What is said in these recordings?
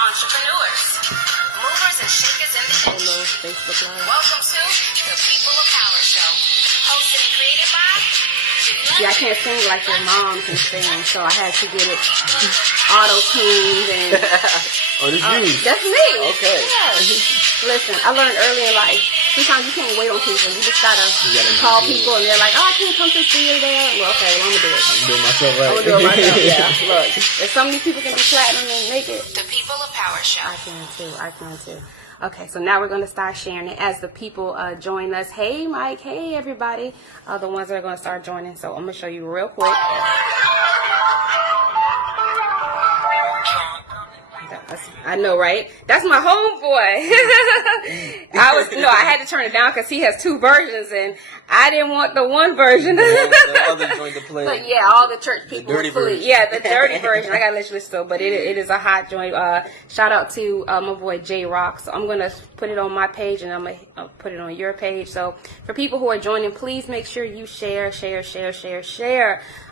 entrepreneurs, movers and shakers in the Hello, Facebook Live. Welcome to the People of Power Show, hosted and created by See, I can't sing like your mom can sing, so I had to get it auto-tuned and... Oh, this you? That's me. Okay. Yeah. Listen, I learned early in life, sometimes you can't wait on people. You just gotta call people and they're like, oh, I can't come to see you there. Well, okay, well, I'm gonna do it. I'm doing myself right. I'm gonna do it myself, yeah. Look, if some of these people can be platinum and make it, the People of Power Show. I can too. Okay, so now we're going to start sharing it as the people join us. Hey, Mike. Hey, everybody. The ones that are going to start joining. So I'm going to show you real quick. I know, right? That's my homeboy. I had to turn it down because he has two versions, and I didn't want the one version. The other joint to play. But yeah, all the church people. The dirty version. Yeah, the dirty version. I got to let you listen to it, but it is a hot joint. Shout out to my boy J Rock. So I'm gonna put it on my page, and I'm gonna put it on your page. So for people who are joining, please make sure you share.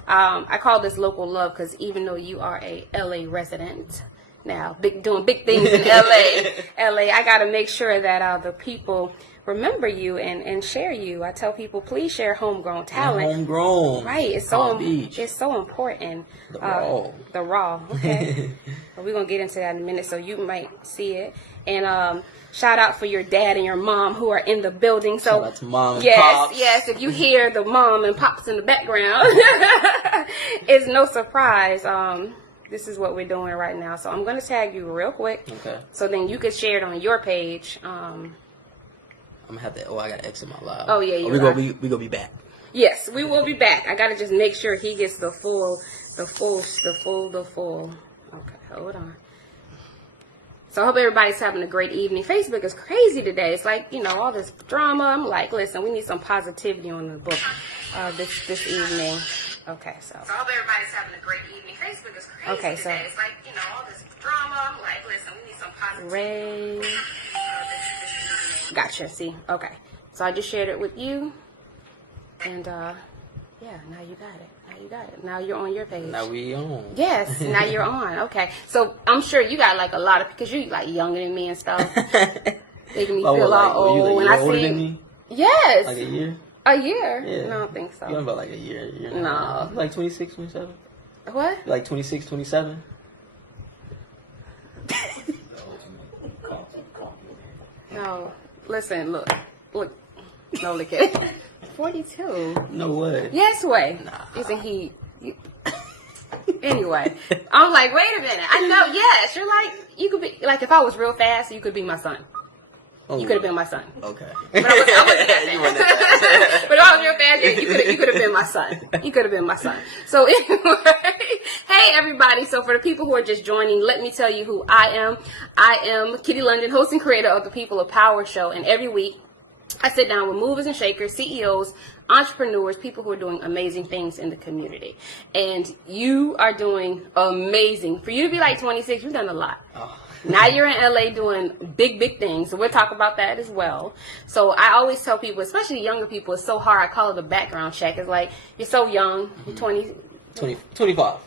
I call this local love because even though you are a LA resident. Now, doing big things in LA, I got to make sure that the people remember you and share you. I tell people, please share homegrown talent. Homegrown. Right. It's so important. The raw. Okay. But we're going to get into that in a minute, so you might see it. And shout out for your dad and your mom who are in the building. So shout out to mom and pops. Yes, if you hear the mom and pops in the background, it's no surprise. This is what we're doing right now. So I'm going to tag you real quick. Okay. So then you can share it on your page. I'm gonna have to. Oh, I gotta exit my live. Oh yeah, we gonna be back. Yes, we will be back. I gotta just make sure he gets the full. Okay, hold on. So I hope everybody's having a great evening. Facebook is crazy today. It's like, all this drama. I'm like, listen, we need some positivity on the book this evening. Okay, so I hope everybody's having a great evening. Facebook is crazy today. It's like, all this drama. I'm like, listen, we need some positivity. Ray. Gotcha, see? Okay. So I just shared it with you. And, now you got it. Now you're on your page. Now we on. Yes, now you're on. Okay. So I'm sure you got like a lot of, because you're like younger than me and stuff. Making me feel all old. When I older than me? Yes. Like a year? A year? Yeah. No, I don't think so. You're about like a year. No. Like 26, 27? What? Like 26, 27? No. Listen, look. No, look at it. 42. No way. Yes way. Nah. Isn't he? Anyway, I'm like, wait a minute. I know. Yes, you're like, you could be like, if I was real fast, you could be my son. Oh, you could have been my son. Okay. But I wasn't that fast. But if I was real fast, you could have been my son. You could have been my son. So anyway, hey everybody. So for the people who are just joining, let me tell you who I am. I am Kitty Lundan, host and creator of the People of Power Show. And every week, I sit down with movers and shakers, CEOs, entrepreneurs, people who are doing amazing things in the community. And you are doing amazing. For you to be like 26, you've done a lot. Oh. Now you're in LA doing big things. So we'll talk about that as well. So I always tell people, especially younger people, it's so hard. I call it a background check. It's like, you're so young. You're 25.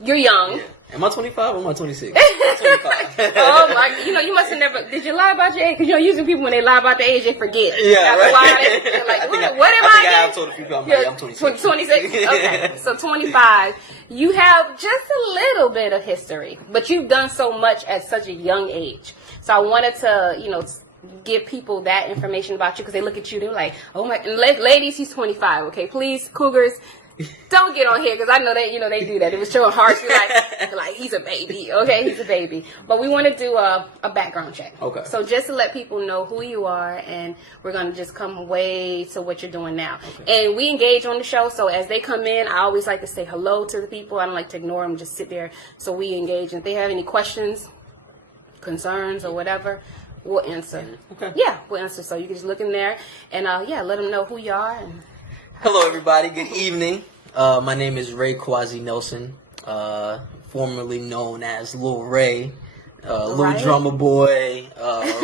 You're young. Yeah. Am I 25 or am I 26? I'm 25. Oh my! You must have never. Did you lie about your age? Because usually people when they lie about their age, they forget. Yeah, right. Why they're like, what am I I? think I have told a few people I'm 26. 26. Okay, so 25. You have just a little bit of history, but you've done so much at such a young age. So I wanted to, give people that information about you because they look at you, they're like, oh my. And ladies, he's 25. Okay, please, cougars. Don't get on here because I know they do that. It was showing harsh. Like he's a baby. Okay, he's a baby. But we want to do a background check. Okay. So just to let people know who you are, and we're gonna just come way to what you're doing now. Okay. And we engage on the show. So as they come in, I always like to say hello to the people. I don't like to ignore them. Just sit there. So we engage. And if they have any questions, concerns, or whatever, we'll answer. Okay. Yeah, we'll answer. So you can just look in there and let them know who you are. And hello, everybody. Good evening. My name is Ray Quasi Nelson, formerly known as Lil Ray, Lil Drummer Boy,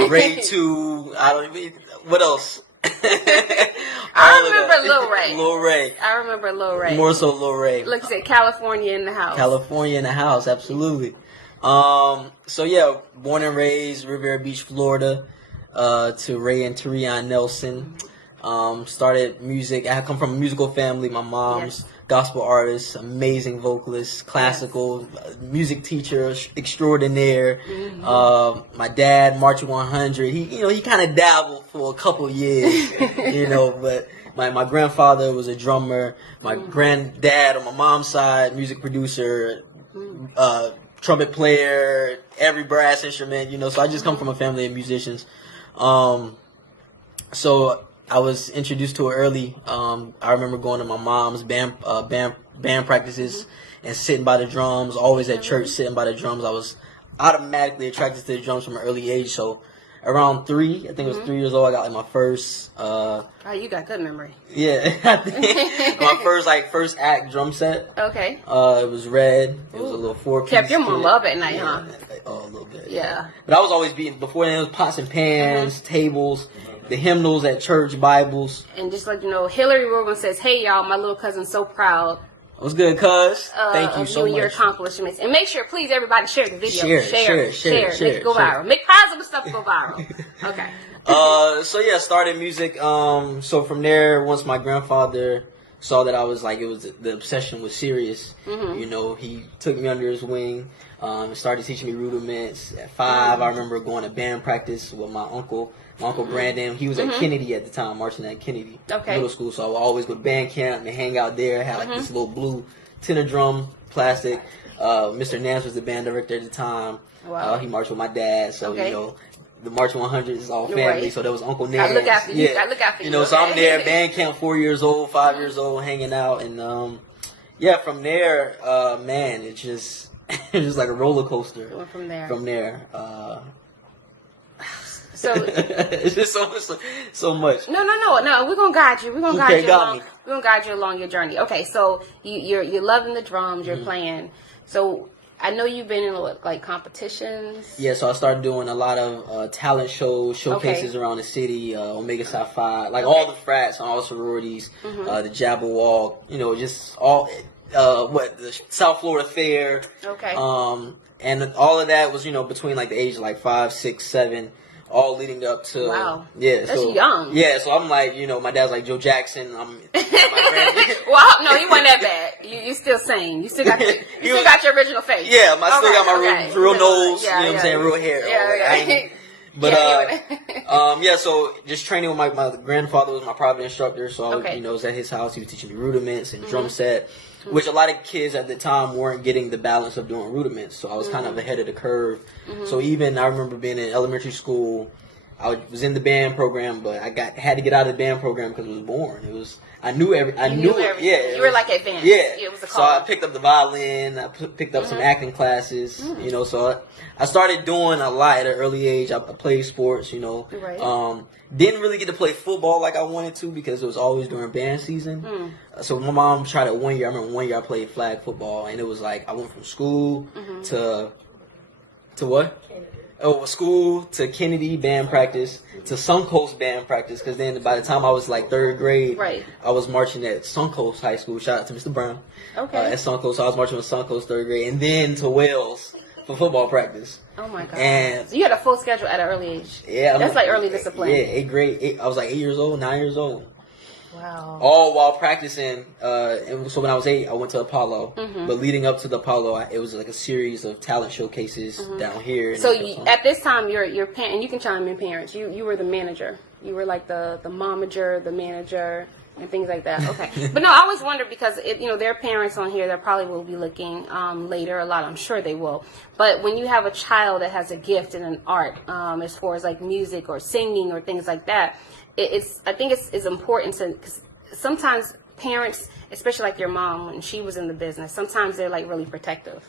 Ray 2. I don't even. What else? I remember Lil Ray. Lil Ray. I remember Lil Ray. More so Lil Ray. Look, say California in the house. California in the house, absolutely. So yeah, born and raised Riviera Beach, Florida, to Ray and Tarion Nelson. Started music. I come from a musical family. My mom's gospel artist, amazing vocalist, classical music teacher extraordinaire. My dad, March 100. He kind of dabbled for a couple years, but my grandfather was a drummer. My granddad on my mom's side, music producer, trumpet player, every brass instrument, so I just come from a family of musicians. So I was introduced to it early. I remember going to my mom's band practices and sitting by the drums, always at church sitting by the drums. I was automatically attracted to the drums from an early age. So around 3, I think it was 3 years old, I got like my first oh, you got good memory. Yeah, I think my first act drum set. Okay. It was red. It was a little 4-piece. Kept your mom up at night, huh? Oh, a little bit. Yeah. But I was always beating. Before then, it was pots and pans, tables, the hymnals at church, Bibles. And just like Hillary Rogan says, "Hey y'all, my little cousin's so proud." What's good, cuz? Thank you so much. Your accomplishments. And make sure, please, everybody share the video. Share. Make it go viral. Make positive stuff go viral. Okay. So yeah, started music. So from there, once my grandfather saw that I was the obsession was serious. He took me under his wing. Started teaching me rudiments. At 5, I remember going to band practice with my uncle Brandon. He was at Kennedy at the time, marching at Kennedy Middle School. So I would always go to band camp and hang out there. I had this little blue tenor drum, plastic. Mr. Nance was the band director at the time. Wow. He marched with my dad. So, the March 100 is all family. Right. So there was Uncle Nance. I look after you. I look after you. So I'm there, band camp, 4 years old, 5 years old, hanging out. And, from there, man, it's just like a roller coaster. Going from there. So it's just so much. No. We're gonna guide you. We're gonna guide you along. We're gonna guide you along your journey. Okay, so you're loving the drums. You're playing. So I know you've been in like competitions. Yeah, so I started doing a lot of talent showcases around the city. Omega Psi Phi, all the frats, all sororities, the Jabberwock. Just all the South Florida Fair. Okay. And all of that was between the age of 5, 6, 7. All leading up to That's young. Yeah, so I'm my dad's like Joe Jackson. I'm my well, no, you weren't that bad. You still sane. You still got your original face. Yeah, I still got my real nose. You know what I'm saying? Real hair. So just training with my grandfather was my private instructor. So I was at his house. He was teaching me rudiments and drum set, which a lot of kids at the time weren't getting the balance of doing rudiments. So I was kind of ahead of the curve. So even I remember being in elementary school, I was in the band program, but I had to get out of the band program because it was boring. I knew it. Yeah, you were advanced. Yeah, it was a call. So I picked up the violin. I picked up some acting classes. So I started doing a lot at an early age. I played sports. Right. Didn't really get to play football like I wanted to because it was always during band season. So my mom tried it 1 year. I remember 1 year I played flag football, and it was I went from school to what? School to Kennedy band practice to Suncoast band practice, because then by the time I was 3rd grade, I was marching at Suncoast High School. Shout out to Mr. Brown. Okay. At Suncoast, so I was marching with Suncoast 3rd grade, and then to Wales for football practice. Oh my God! And so you had a full schedule at an early age. Yeah, that's early discipline. Yeah, 8th grade. I was 8 years old, 9 years old. Wow. All while practicing. And so when I was 8, I went to Apollo. But leading up to the Apollo, it was a series of talent showcases down here. So at this time, your parent, and you can chime in, parents. You were the manager. You were the momager, the manager, and things like that. Okay. But no, I always wonder because there are parents on here that probably will be looking later a lot. I'm sure they will. But when you have a child that has a gift in an art, as far as music or singing or things like that. I think it's important because sometimes parents, especially your mom when she was in the business, sometimes they're really protective,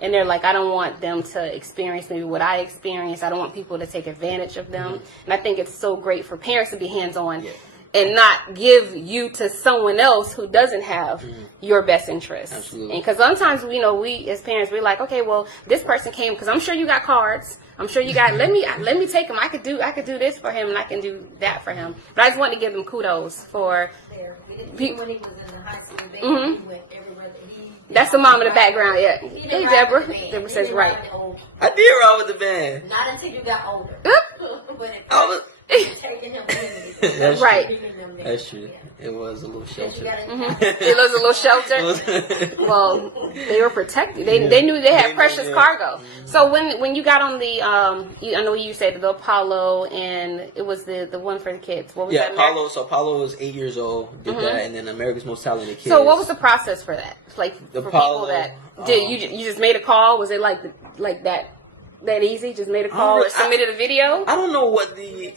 and they're I don't want them to experience maybe what I experienced. I don't want people to take advantage of them, and I think it's so great for parents to be hands-on. and not give you to someone else who doesn't have your best interest. Absolutely. And because sometimes we as parents, we're like, okay, well, this person came because I'm sure you got cards. I'm sure you got. Let me take him. I could do this for him, and I can do that for him. But I just want to give them kudos for. When he was in the high school, he went everywhere that he. That's the mom in the background. Yeah. Hey, Deborah. Deborah says right. I did ride with the band. Not until you got older. But I was. taking him with That's Right. True. That's true. It was a little shelter. It was a little shelter. Well, they were protected. They knew they had precious cargo. So when you got on the I know you said the Apollo, and it was the one for the kids. What was that? Apollo. So Apollo was 8 years old. Did that, and then America's Most Talented Kids. So what was the process for that? Like The for Apollo, people that did you just made a call? Was it like that easy? Just made a call or submitted a video? I don't know what the.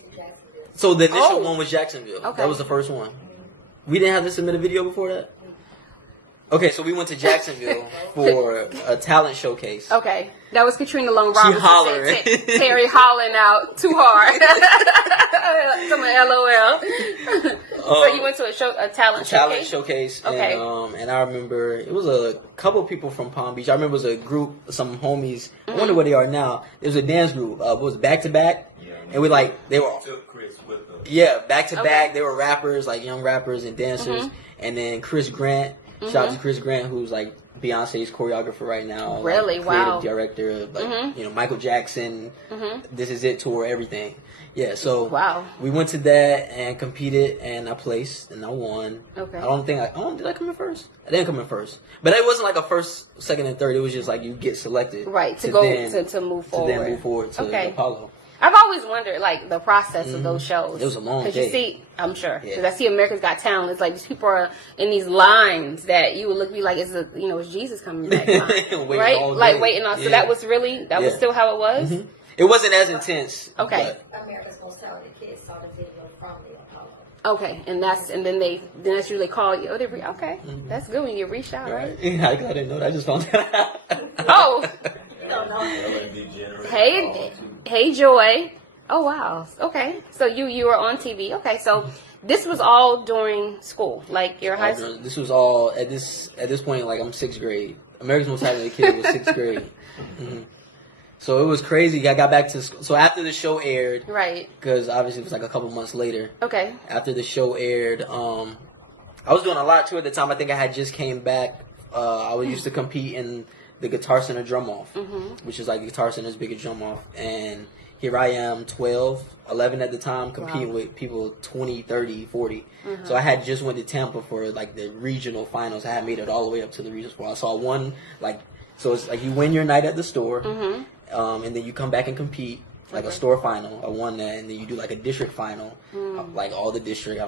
So the initial one was Jacksonville. Okay. That was the first one. We didn't have to submit a video before that? Okay, so we went to Jacksonville for a talent showcase. Okay. That was Katrina Long Roberts. hollering. Terry hollering out too hard. Some LOL. So you went to a talent showcase. Okay. And I remember it was a couple people from Palm Beach. I remember it was a group, some homies. I wonder where they are now. It was a dance group. It was back to back. And they were took Chris with them. Yeah, back to back. They were rappers, like young rappers and dancers. And then Chris Grant, shout out to Chris Grant, who's like Beyonce's choreographer right now. Really? Like, Wow. creative director of like Michael Jackson, This Is It tour, everything. Yeah, so Wow. we went to that and competed, and I placed and I won. Okay. Did I come in first? I didn't come in first, but it wasn't like a first, second, and third. It was just like you get selected, Right, to move forward. To then move forward to Okay. Apollo. I've always wondered, like, the process of those shows. It was a long Because day. you see, I'm sure, because Yeah. I see America's Got Talent. It's like these people are in these lines that you would look be like, is Jesus coming back? Waiting right? all Like day. waiting on. So Yeah. that was still how it was. It wasn't as intense. Okay. but- America's Most Talented Kids saw the video from the Apollo. Okay, and that's usually they call you. Oh, okay, that's good when you reach out, right? Yeah, I didn't know that. I just found out. Oh, You don't know. hey, Joy. Oh wow. Okay, so you were on TV. Okay, so this was all during school, like your high school. This was all at this point. Like I'm sixth grade. America's Most Talented Kid was sixth grade. So it was crazy. I got back to school. So after the show aired, Right. because obviously it was like a couple months later. Okay. After the show aired, I was doing a lot too at the time. I think I had just came back. I was used to compete in the Guitar Center drum off, which is like Guitar Center's biggest drum off. And here I am, 12, 11 at the time, competing with people 20, 30, 40. So I had just went to Tampa for like the regional finals. I had made it all the way up to the regional finals. So I won, so it's like you win your night at the store, and then you come back and compete. Like a store final, I won that, and then you do like a district final, like all the district.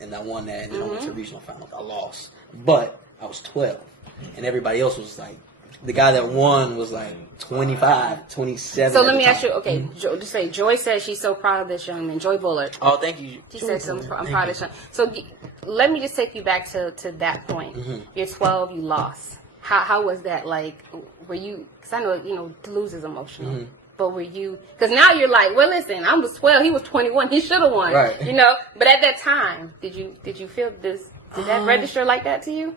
And I won that, and then I went to regional final. I lost, but I was 12, and everybody else was like, the guy that won was like 25, 27. So let me ask you. Okay, just say Joy says she's so proud of this young man, Joy Bullard. Oh, thank you. She said, "I'm proud of this young." So let me just take you back to that point. You're 12, you lost. How was that like? Were you? Because I know to lose is emotional. But were you? Because now you're like, well, listen, I was 12, he was 21, he should have won. Right. But at that time, did you feel this? Did that register like that to you?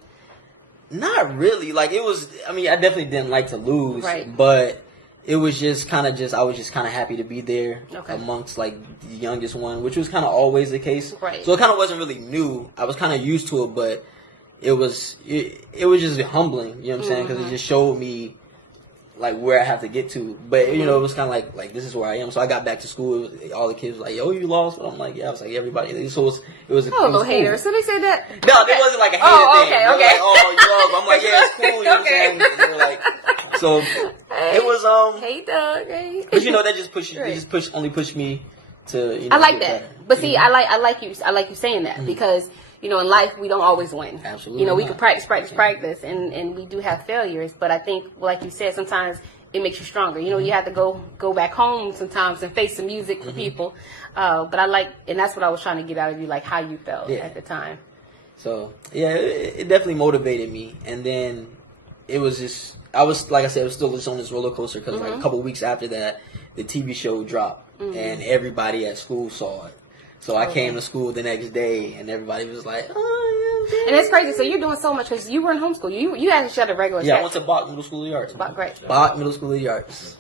Not really. Like it was. I mean, I definitely didn't like to lose, Right. but it was just kind of I was just kind of happy to be there Okay. amongst like the youngest one, which was kind of always the case. Right. So it kind of wasn't really new. I was kind of used to it, but it was just humbling. You know what I'm saying? Because it just showed me like where I have to get to. But it was kind of like this is where I am. So I got back to school. All the kids were like, "Yo, you lost?" But I'm like, "Yeah." I was like, "Everybody." So it was. Oh, it was little hater. So they said that. No, there wasn't like a hater Oh, thing. okay, They were okay. like, "Oh, you lost." I'm like, "Yeah, it's cool." You know what I'm Okay. saying? And they were like, so it was Hey, Doug. Hey. but that just pushed Right. it just only pushed me to I like get that. better. But see, I like you saying that because in life we don't always win. Absolutely We not. can practice, and we do have failures. But I think, like you said, sometimes it makes you stronger. You have to go back home sometimes and face the music for people. But I like, and that's what I was trying to get out of you, like how you felt at the time. So yeah, it definitely motivated me. And then it was just I was like I said, I was still just on this roller coaster because like a couple of weeks after that, the TV show dropped and everybody at school saw it. So I came to school the next day, and everybody was like, "Oh, yeah." And it's crazy. So you're doing so much because you were in homeschool. You actually had a regular. Yeah, I went to Bach Middle School of the Arts. Bach, great. Bach Middle School of the Arts.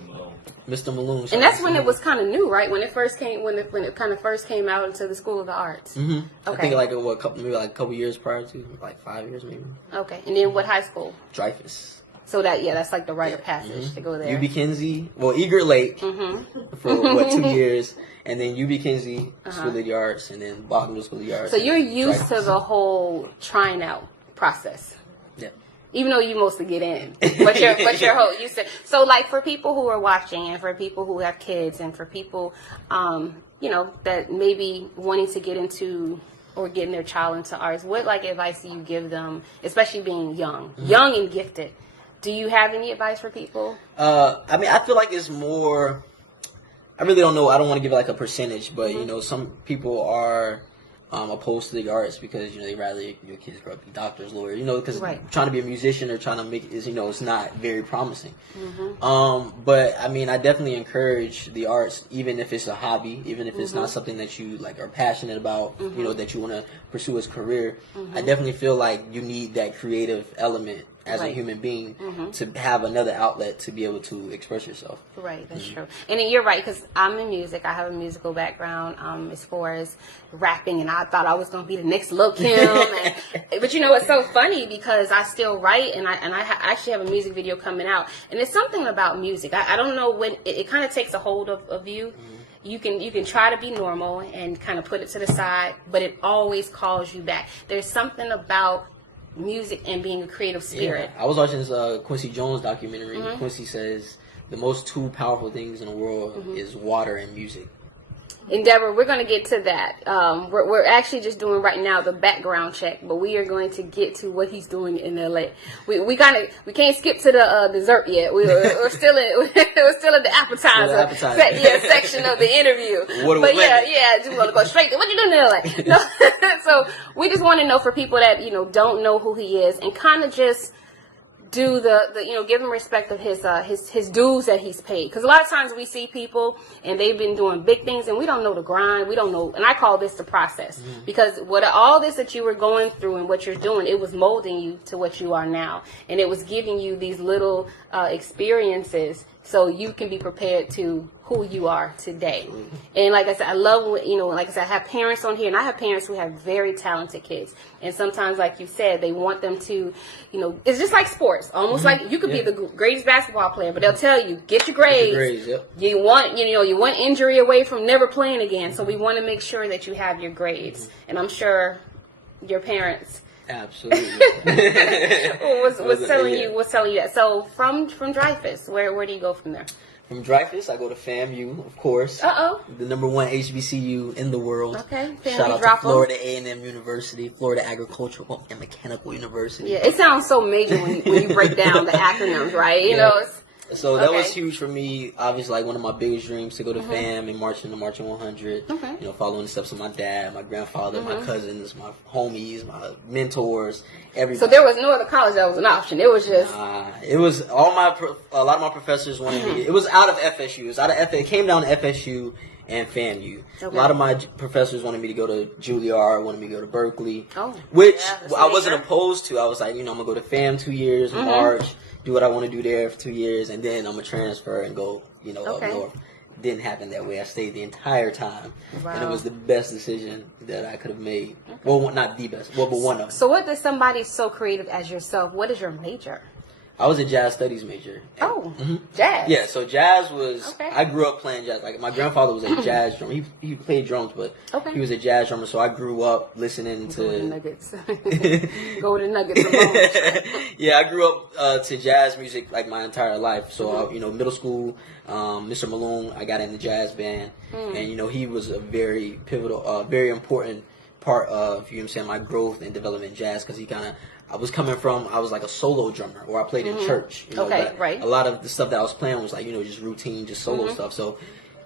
Mr. Malone. And that's when it was kind of new, right? When it first came, when it kind of first came out into the School of the Arts. Mm-hmm. Okay. I think like a couple years prior to, like 5 years maybe. Okay. And then what high school? Dreyfus. So that's like the rite of passage to go there. UB Kinsey, Eager Lake for 2 years, and then UB Kinsey School of the Arts, and then Bach Middle School of the Arts. So you're used to the whole trying out process. Yeah. Even though you mostly get in, but your whole used to. So like for people who are watching, and for people who have kids, and for people, that maybe wanting to get into or getting their child into arts, what like advice do you give them, especially being young and gifted? Do you have any advice for people? I mean, I feel like it's more. I really don't know. I don't want to give like a percentage, but some people are opposed to the arts because they rather your kids grow up to be doctors, lawyers. Because trying to be a musician or trying to make it is it's not very promising. But I mean, I definitely encourage the arts, even if it's a hobby, even if it's not something that you like are passionate about. That you want to pursue as career. I definitely feel like you need that creative element as a human being to have another outlet to be able to express yourself. Right, that's true. And then you're right, because I'm in music. I have a musical background as far as rapping, and I thought I was going to be the next Lil' Kim. But it's so funny because I still write, and I actually have a music video coming out. And it's something about music. I don't know when it kind of takes a hold of you. You can try to be normal and kind of put it to the side, but it always calls you back. There's something about music and being a creative spirit. Yeah. I was watching this Quincy Jones documentary. Quincy says the most two powerful things in the world is water and music. Endeavor, we're going to get to that. We're actually just doing right now the background check, but we are going to get to what he's doing in LA. We can't skip to the dessert yet. We're still in the appetizer section of the interview. Just want to go straight to what you doing in LA. No, so we just want to know for people that don't know who he is and kind of just do the give him respect of his dues that he's paid, because a lot of times we see people and they've been doing big things and we don't know the grind, we don't know, and I call this the process, because all this that you were going through and what you're doing, it was molding you to what you are now, and it was giving you these little experiences so you can be prepared to who you are today. And like I said, I love like I said, I have parents on here, and I have parents who have very talented kids, and sometimes, like you said, they want them to, it's just like sports, almost like you could be the greatest basketball player, but they'll tell you, get your grades. You want injury away from never playing again. So we want to make sure that you have your grades, and I'm sure your parents absolutely was telling you that. So from Dreyfus, where do you go from there? From Dreyfus, I go to FAMU, of course. The number one HBCU in the world. Okay. Shout out to Florida A&M University, Florida Agricultural and Mechanical University. Yeah, it sounds so major when you break down the acronyms, right? So that was huge for me. Obviously, like one of my biggest dreams to go to FAM and march in the Marching 100. Following the steps of my dad, my grandfather, my cousins, my homies, my mentors, everybody. So there was no other college that was an option. It was just. It was a lot of my professors wanted me. It was out of FSU. It was out of FSU. It came down to FSU and FAMU. A lot of my professors wanted me to go to Juilliard, wanted me to go to Berkeley, which I wasn't opposed to. I was like, I'm gonna go to FAM 2 years, March, do what I want to do there for 2 years, and then I'm gonna transfer and go, up north. Didn't happen that way. I stayed the entire time, and it was the best decision that I could have made. Well, not the best, but one of them. So, what does somebody so creative as yourself? What is your major? I was a jazz studies major. Jazz. Yeah, so jazz was. I grew up playing jazz. Like my grandfather was a jazz drummer. He played drums, but he was a jazz drummer. So I grew up listening to Golden Nuggets. Golden Nuggets. Yeah, I grew up to jazz music like my entire life. So middle school, Mr. Malone, I got in the jazz band, and he was a very pivotal, very important part of my growth and development in jazz, because I was like a solo drummer, or I played in church. A lot of the stuff that I was playing was like, just routine, just solo stuff. So,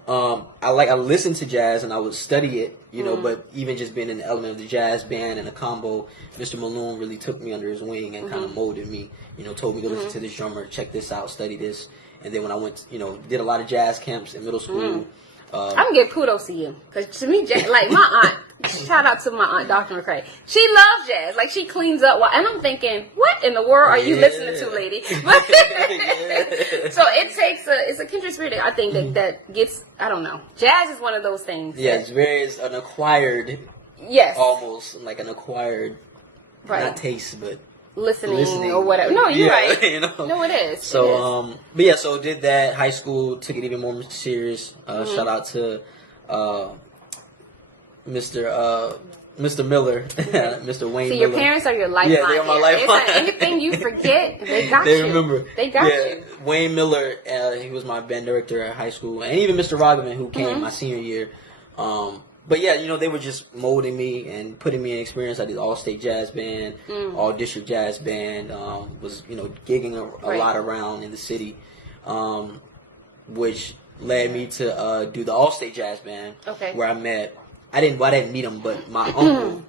I listened to jazz and I would study it, but even just being in the element of the jazz band and the combo, Mr. Malone really took me under his wing and kind of molded me, told me to listen to this drummer, check this out, study this. And then when I went, did a lot of jazz camps in middle school, I'm gonna give kudos to you, because to me, jazz, like my aunt, shout out to my aunt, Dr. McCray. She loves jazz. Like, she cleans up, and I'm thinking, what in the world are you listening to, lady? But, so it's a kindred spirit. I think that gets, I don't know. Jazz is one of those things. Yeah, it's an acquired. Yes. Almost like an acquired, right. Not taste, but listening or whatever. No, you're right. You know? No, it is. So, but yeah, so did that. High school, took it even more serious. Shout out to Mr. Miller, Mr. Wayne Miller. See, your parents are your lifeline. Yeah, they're my lifeline. Anything you forget, they got they you. remember. They got you. Wayne Miller, he was my band director at high school, and even Mr. Roggeman, who came my senior year. But yeah, they were just molding me and putting me in experience. I did all-state jazz band, all-district jazz band, was, gigging a lot around in the city, which led me to do the all-state jazz band, where I didn't meet him, but my uncle,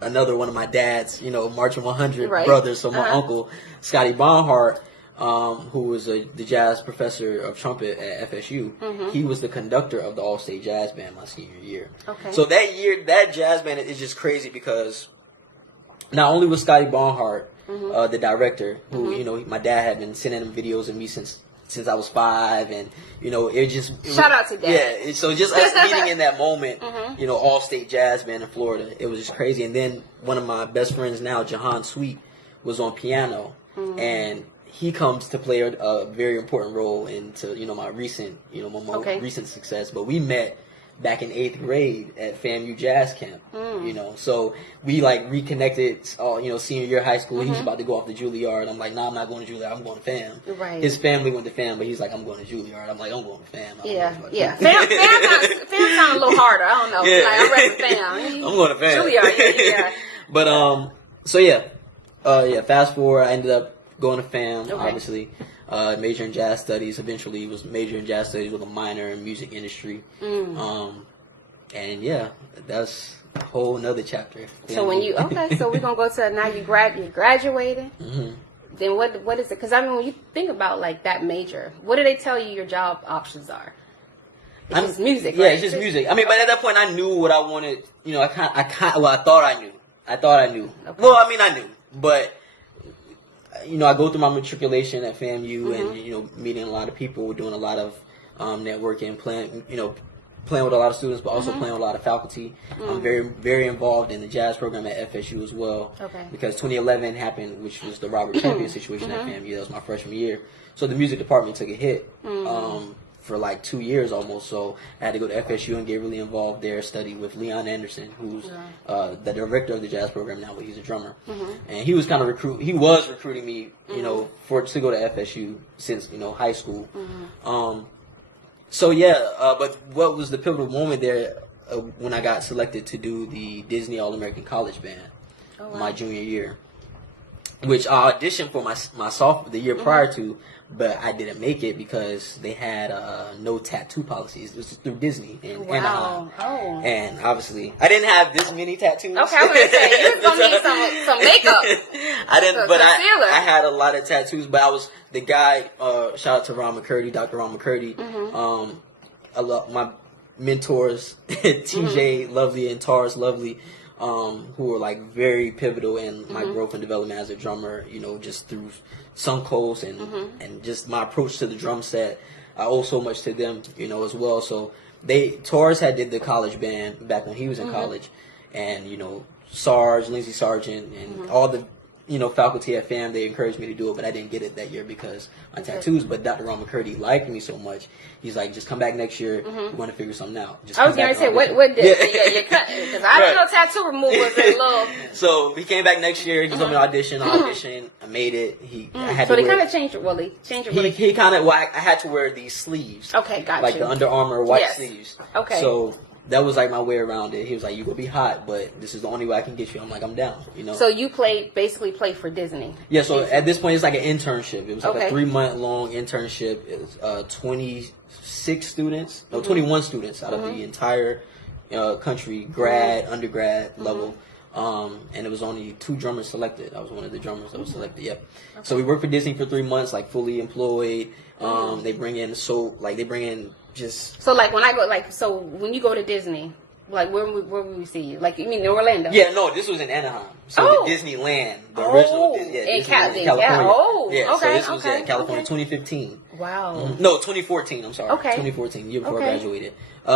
another one of my dad's, Marching 100 brothers, so my uncle, Scotty Bonhart, who was the jazz professor of trumpet at FSU, he was the conductor of the all-state jazz band my senior year. Okay. So that year, that jazz band is just crazy because not only was Scotty Bonhart the director, who my dad had been sending him videos of me since I was 5, and shout out to Dad. Yeah, so just us meeting in that moment, all-state jazz band in Florida, it was just crazy. And then one of my best friends now, Jahan Sweet, was on piano, and he comes to play a very important role into my recent recent success. But we met back in 8th grade at FAMU Jazz Camp, so we reconnected. Senior year of high school, he's about to go off to Juilliard. I'm like, nah, I'm not going to Juilliard. I'm going to FAM. Right. His family went to FAM, but he's like, I'm going to Juilliard. I'm like, I'm going to FAM. Yeah. FAM sounds a little harder. I don't know. Yeah. Like, I'm ready for FAM. I'm going to FAM. Juilliard. Yeah. But so yeah. Fast forward, I ended up going to FAM, obviously. Major in jazz studies. Eventually was major in jazz studies with a minor in music industry. And yeah, that's a whole nother chapter. So when so we're gonna go to now you graduated. Then what is it? Because when you think about that major, what do they tell you your job options are? It's just music. Yeah, right? it's just music. I mean, but at that point I knew what I wanted. I thought I knew. Okay. Well, I mean, I knew, but. I go through my matriculation at FAMU and, meeting a lot of people, doing a lot of networking, playing with a lot of students, but also playing with a lot of faculty. I'm very, very involved in the jazz program at FSU as well. Okay. Because 2011 happened, which was the Robert Champion situation at FAMU. That was my freshman year. So the music department took a hit for 2 years almost. So I had to go to FSU and get really involved there, study with Leon Anderson, who's the director of the jazz program now, but he's a drummer. And he was kind of recruiting me, to go to FSU since, high school. So yeah, but what was the pivotal moment there when I got selected to do the Disney All-American College Band my junior year, which I auditioned for my sophomore the year prior to, but I didn't make it because they had no tattoo policies. It was through Disney in Anaheim. Oh. And obviously, I didn't have this many tattoos. Okay, I was going to say, you're going to need some makeup. I didn't, but I had a lot of tattoos, but I was the guy, shout out to Ron McCurdy, Dr. Ron McCurdy. I love my mentors, TJ Lovely and Tars Lovely, who were very pivotal in my growth and development as a drummer, just through Suncoast and just my approach to the drum set. I owe so much to them, as well. So Tars did the college band back when he was in college, and Lindsey Sargent and all the faculty at FAM, they encouraged me to do it, but I didn't get it that year because my tattoos. But Dr. Ron McCurdy liked me so much. He's like, just come back next year. We want to figure something out. I was going to say, what did you cut? Because I didn't know tattoo removal was a little. So he came back next year. He told me to audition. I auditioned. I made it. I had so to they kind of changed it, Willie. He kind of, I had to wear these sleeves. Okay, got you. The Under Armour white sleeves. Okay. So that was my way around it. He was like, you will be hot, but this is the only way I can get you. I'm like, I'm down, So you basically played for Disney. Yeah, so at this point, it's like an internship. It was a 3-month long internship. It was 21 students out of the entire country, undergrad level. And it was only 2 drummers selected. I was one of the drummers that was selected. Yep. Okay. So we worked for Disney for 3 months, like fully employed. They bring in just. So like when I go, so when you go to Disney, like where will we see you? Like you mean in Orlando? Yeah, no, this was in Anaheim. So the Disneyland, the original Disney, in California. Yeah, okay, so this was in California, 2015. Wow. No, 2014. I'm sorry. Okay. 2014, year before I graduated.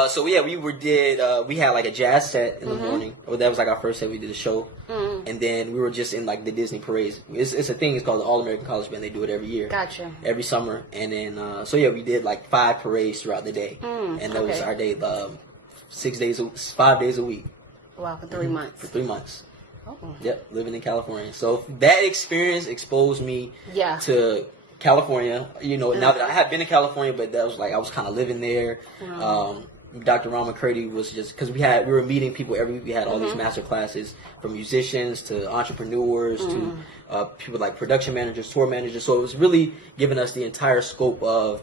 So yeah, we had like a jazz set in the morning. Or that was like our first set. We did a show, and then we were just in like the Disney parades. It's a thing. It's called the All American College Band. They do it every year. Gotcha. Every summer, and then so yeah, we did like 5 parades throughout the day, and that was our day. 5 days a week. Wow, for 3 months. For 3 months. Oh. Yep, living in California. So that experience exposed me to California. You know, now that I had been to California, but that was like I was kind of living there. Dr. Ron McCurdy was just because we were meeting people every week. We had all these master classes from musicians to entrepreneurs to people like production managers, tour managers. So it was really giving us the entire scope of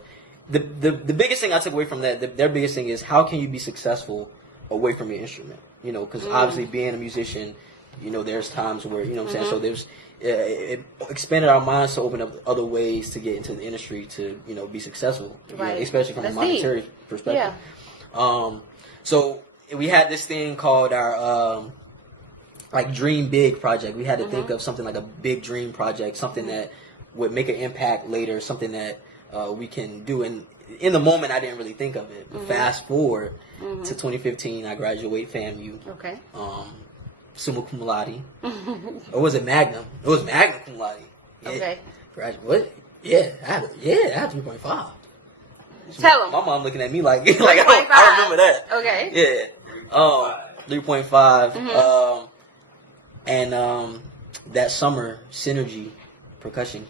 the biggest thing I took away from that. Their biggest thing is how can you be successful away from your instrument? You know, because obviously being a musician, you know, there's times where you know what I'm saying. So there's it expanded our minds to open up other ways to get into the industry to be successful, right? Especially from a monetary perspective. Yeah. So we had this thing called our like Dream Big project. We had to think of something like a big dream project, something that would make an impact later, something that we can do. And in the moment, I didn't really think of it. But fast forward to 2015, I graduate FAMU. Okay. Summa cum laude. Or was it Magnum? It was Magna cum laude. Yeah. Okay. Graduate. What? Yeah, I had 3.5. Tell them. My mom looking at me like I remember that. Okay. Yeah. 3.5. And that summer, Synergy percussion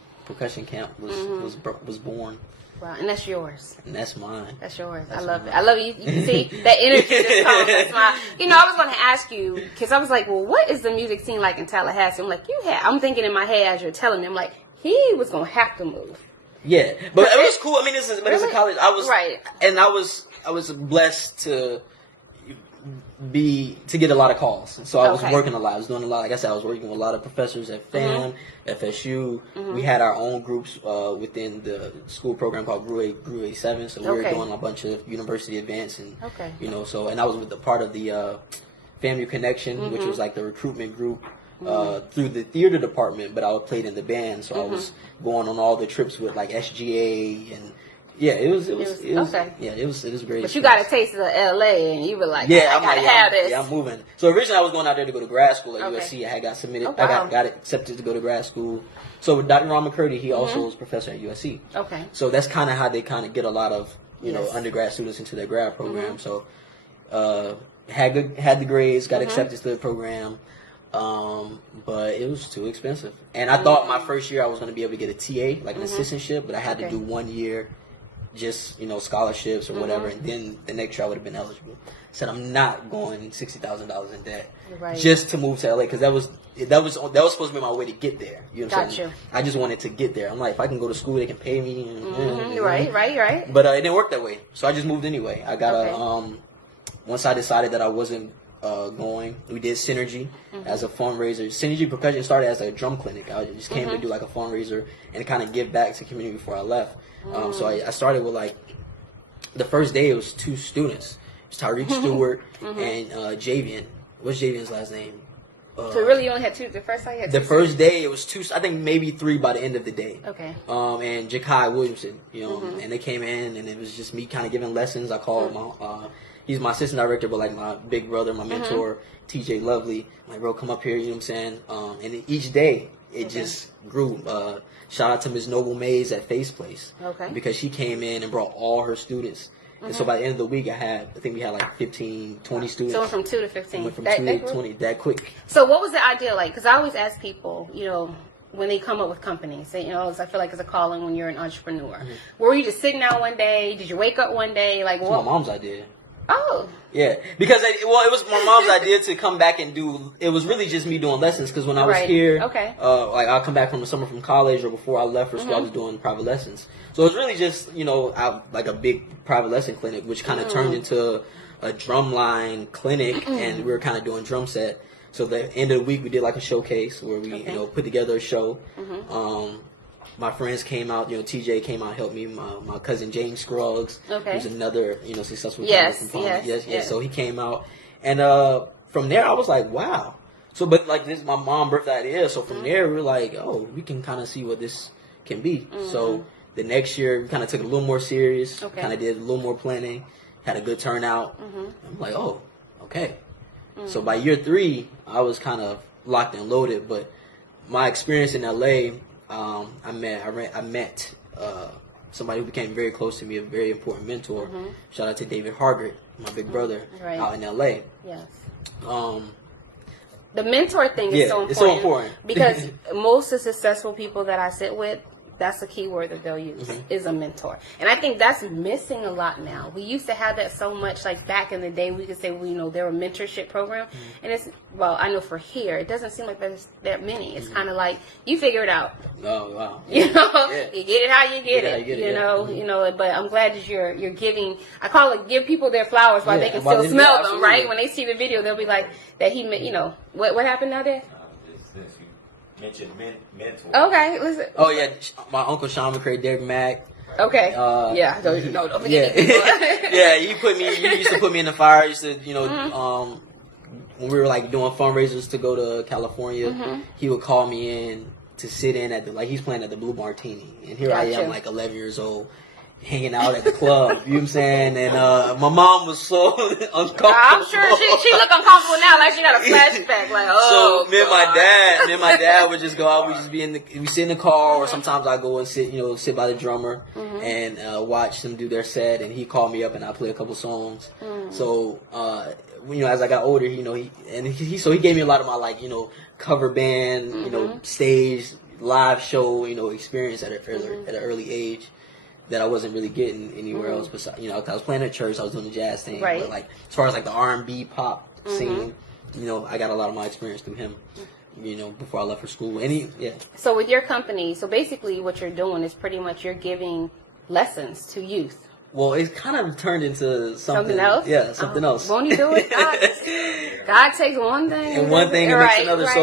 camp was born. Wow, and that's yours. And that's mine. That's yours. I love it. I love you. You can see that energy just comes. That's my. I was going to ask you because I was like, well, what is the music scene like in Tallahassee? I'm like, I'm thinking in my head as you're telling me, I'm like, he was going to have to move. Yeah, but it was cool. I mean, it's a college. I was right, and I was blessed to get a lot of calls. So I was working a lot. I was doing a lot. Like I said, I was working with a lot of professors at FAM, FSU. We had our own groups within the school program called GRU A7. So we were doing a bunch of university events and and I was with the part of the FAMU Connection, which was like the recruitment group. Through the theater department, but I played in the band, so I was going on all the trips with like SGA and it was great. But you got a taste of LA, and you were like, I gotta have this. Yeah, I'm moving. So originally I was going out there to go to grad school at USC. I had got submitted. I got accepted to go to grad school. So with Dr. Ron McCurdy, he also was professor at USC. Okay. So that's kind of how they kind of get a lot of undergrad students into their grad program. So had the grades, got accepted to the program. But it was too expensive. And I thought my first year I was going to be able to get a TA, like an assistantship, but I had to do 1 year, just, scholarships or whatever. And then the next year I would have been eligible. I said, I'm not going $60,000 in debt just to move to LA. Cause that was supposed to be my way to get there. You know what I'm saying? I just wanted to get there. I'm like, if I can go to school, they can pay me. Right. But it didn't work that way. So I just moved anyway. I got once I decided that I wasn't going, we did Synergy as a fundraiser. Synergy Percussion started as a drum clinic. I just came to do like a fundraiser and kind of give back to the community before I left. So I started with like the first day it was 2 students. It was Tyreek Stewart and Javian. What's Javian's last name? So really you only had 2 the first time? You had 2 the first day it was 2, I think maybe 3 by the end of the day. Okay. And Jakai Williamson, and they came in and it was just me kind of giving lessons. I called he's my assistant director, but like my big brother, my mentor, TJ Lovely. I'm like, bro, come up here, you know what I'm saying? And each day, it just grew. Shout out to Ms. Noble Mays at Face Place. Okay. Because she came in and brought all her students. And so by the end of the week, I think we had like 15, 20 students. So went from 2 to 15. Went from 2 to 20, that quick. So what was the idea like? Because I always ask people, when they come up with companies, I feel like it's a calling when you're an entrepreneur. Were you just sitting down one day? Did you wake up one day? Like, what? It's my mom's idea. Oh. Yeah, because it was my mom's idea to come back and do. It was really just me doing lessons because when I was here, like I'll come back from the summer from college or before I left for school, I was doing private lessons. So it was really just like a big private lesson clinic, which kind of turned into a drumline clinic, and we were kind of doing drum set. So the end of the week we did like a showcase where we put together a show. My friends came out. TJ came out, helped me. My cousin James Scruggs, who's another successful yes. So he came out, and from there I was like, wow. So, but like this, my mom birthed the idea. So from there we're like, oh, we can kind of see what this can be. So the next year we kind of took it a little more serious. Kind of did a little more planning. Had a good turnout. I'm like, oh, okay. So by year 3, I was kind of locked and loaded. But my experience in LA. I met somebody who became very close to me, a very important mentor. Shout out to David Hargett, my big brother, out in LA. Yes. The mentor thing is so important. It's so important because most of the successful people that I sit with, that's the key word that they'll use is a mentor. And I think that's missing a lot now. We used to have that so much, like back in the day, we could say, there were mentorship programs. And it's, I know for here, it doesn't seem like there's that many. It's kind of like, you figure it out. Oh, wow. You get it how you get it. But I'm glad that you're giving, I call it give people their flowers while they can still smell them, right? When they see the video, they'll be like, that he, what happened now there? Mentioned mentor. Okay, listen. Oh yeah, my uncle Sean McCray, Derek Mack. Okay. Don't forget He used to put me in the fire. He used to, when we were like doing fundraisers to go to California, he would call me in to sit in at he's playing at the Blue Martini, and here I am, like 11 years old, hanging out at the club. You know what I'm saying? And my mom was so uncomfortable. I'm sure she look uncomfortable now, like she got a flashback. Like, oh. So me and my dad would just go out. We just we sit in the car, or sometimes I go and sit by the drummer and watch them do their set. And he called me up and I play a couple songs. So as I got older, he gave me a lot of my cover band, stage live show experience at an early age that I wasn't really getting anywhere else. Besides, I was playing at church, I was doing the jazz thing, right. But as far as the R&B pop scene, I got a lot of my experience through him. Before I left for school, So with your company, so basically what you're doing is pretty much you're giving lessons to youth. Well, it's kind of turned into something else. Yeah, something else. Won't he do it? God takes one thing and one thing and makes another. Right.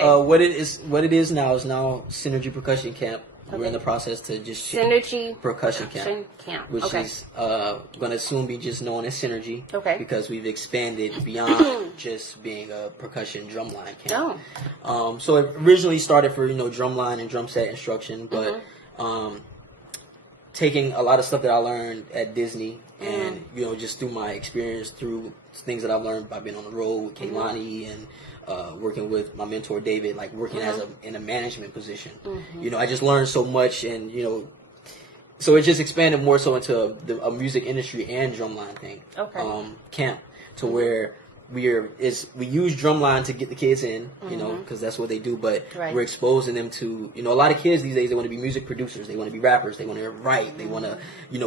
So what it is now Synergy Percussion Camp. We're in the process to just Synergy Percussion Camp, which is going to soon be just known as Synergy. Okay. Because we've expanded beyond just being a percussion drumline camp. Oh. So it originally started for drumline and drum set instruction, but taking a lot of stuff that I learned at Disney and just through my experience through things that I've learned by being on the road with Kehlani and working with my mentor David, working in a management position. I just learned so much, and so it just expanded more so into a music industry and drumline thing. Camp to where we use drumline to get the kids in, because that's what they do. But we're exposing them to, a lot of kids these days, they want to be music producers, they want to be rappers, they want to write, they want to,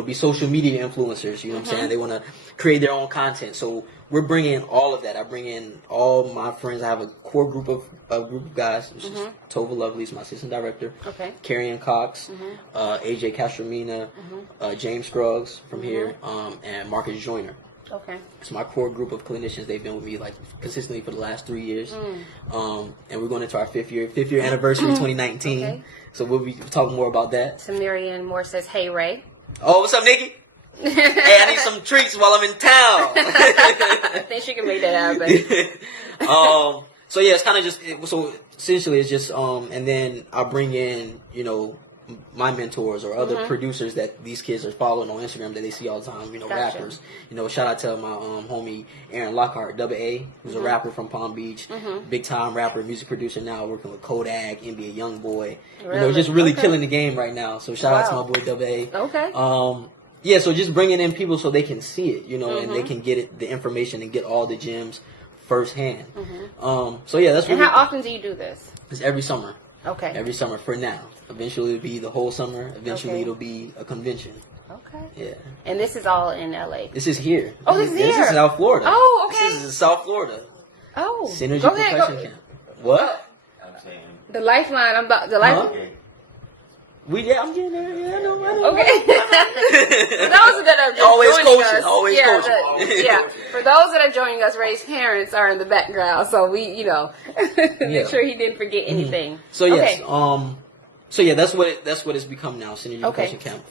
be social media influencers. You know what I'm saying? They want to create their own content. So we're bringing in all of that. I bring in all my friends. I have a core group of guys. Which is Tova Lovely's my assistant director. Okay. Carrie Ann Cox, AJ Castromina, James Scruggs from here, and Marcus Joyner. Okay. It's my core group of clinicians. They've been with me consistently for the last 3 years. And we're going into our fifth year anniversary 2019. Okay. So we'll be talking more about that. Samarian Moore says, "Hey Ray." Oh, what's up, Nikki? Hey, I need some treats while I'm in town. I think she can make that happen. So yeah, it's kind of just essentially it's just and then I bring in my mentors or other producers that these kids are following on Instagram that they see all the time, gotcha. Rappers. Shout out to my homie Aaron Lockhart, Double A, who's a rapper from Palm Beach, big time rapper, music producer now, working with Kodak, NBA YoungBoy. Really? Just really killing the game right now. So shout out to my boy Double A. Okay. Yeah, so just bringing in people so they can see it, and they can get the information and get all the gems firsthand. So yeah, that's. And how often do you do this? It's every summer. Okay. Every summer for now. Eventually it'll be the whole summer. Eventually it'll be a convention. Okay. Yeah. And this is all in LA. This is here. Oh, this is here. This is South Florida. Oh, okay. This is South Florida. Oh. Synergy Percussion Camp. What? I'm saying the lifeline. The lifeline. okay. I'm getting there. Yeah, I know. Okay. For those that are just Always joining coaching, us, always yeah, coaching. yeah. For those that are joining us, Ray's parents are in the background, so we, make sure he didn't forget anything. So yes, Okay. so yeah, that's what it's become now. Synergy Okay. Percussion Camp.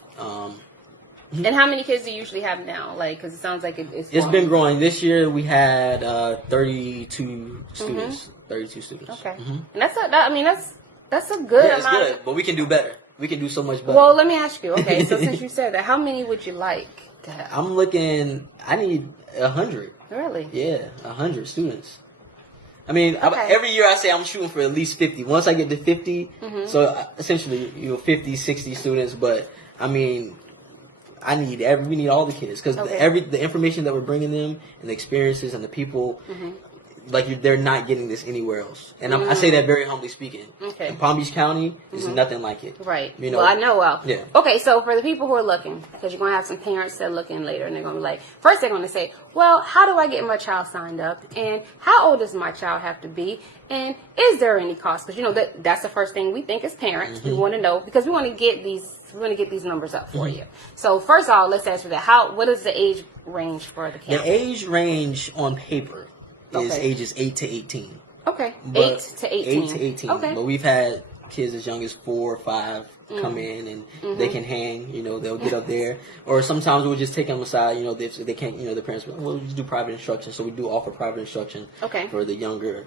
And how many kids do you usually have now? Like, because it sounds like it's It's growing. been growing. This year we had 32 students. 32 students. Okay. Mhm. And that's a good Yeah, it's amount. good, but we can do better. We can do so much better. Well, let me ask you. Okay, so since you said that, how many would you like to have? I'm looking. I need 100. Really? Yeah, 100 students. I mean, Okay. every year I say I'm shooting for at least 50. Once I get to 50, so essentially 50, 60 students. But I mean, we need all the kids because Okay. the information that we're bringing them and the experiences and the people, they're not getting this anywhere else. And I say that very humbly speaking. Okay. In Palm Beach County, there's nothing like it. Right. You know. Well, I know. Well. Yeah. Okay, so for the people who are looking, because you're going to have some parents that are looking later, and they're going to be like, first they're going to say, well, how do I get my child signed up? And how old does my child have to be? And is there any cost? Because, that's the first thing we think as parents. We want to know, because we want to get these numbers up for you. So first of all, let's answer that. What is the age range for the camp? The age range on paper is Okay. ages 8 to 18. Okay. But 8 to 18. 8 to 18. Okay. But we've had kids as young as 4 or 5 come in and they can hang. They'll get up there. Or sometimes we'll just take them aside. If they can't. The parents will. We'll just do private instruction. So we do offer private instruction. Okay. For the younger.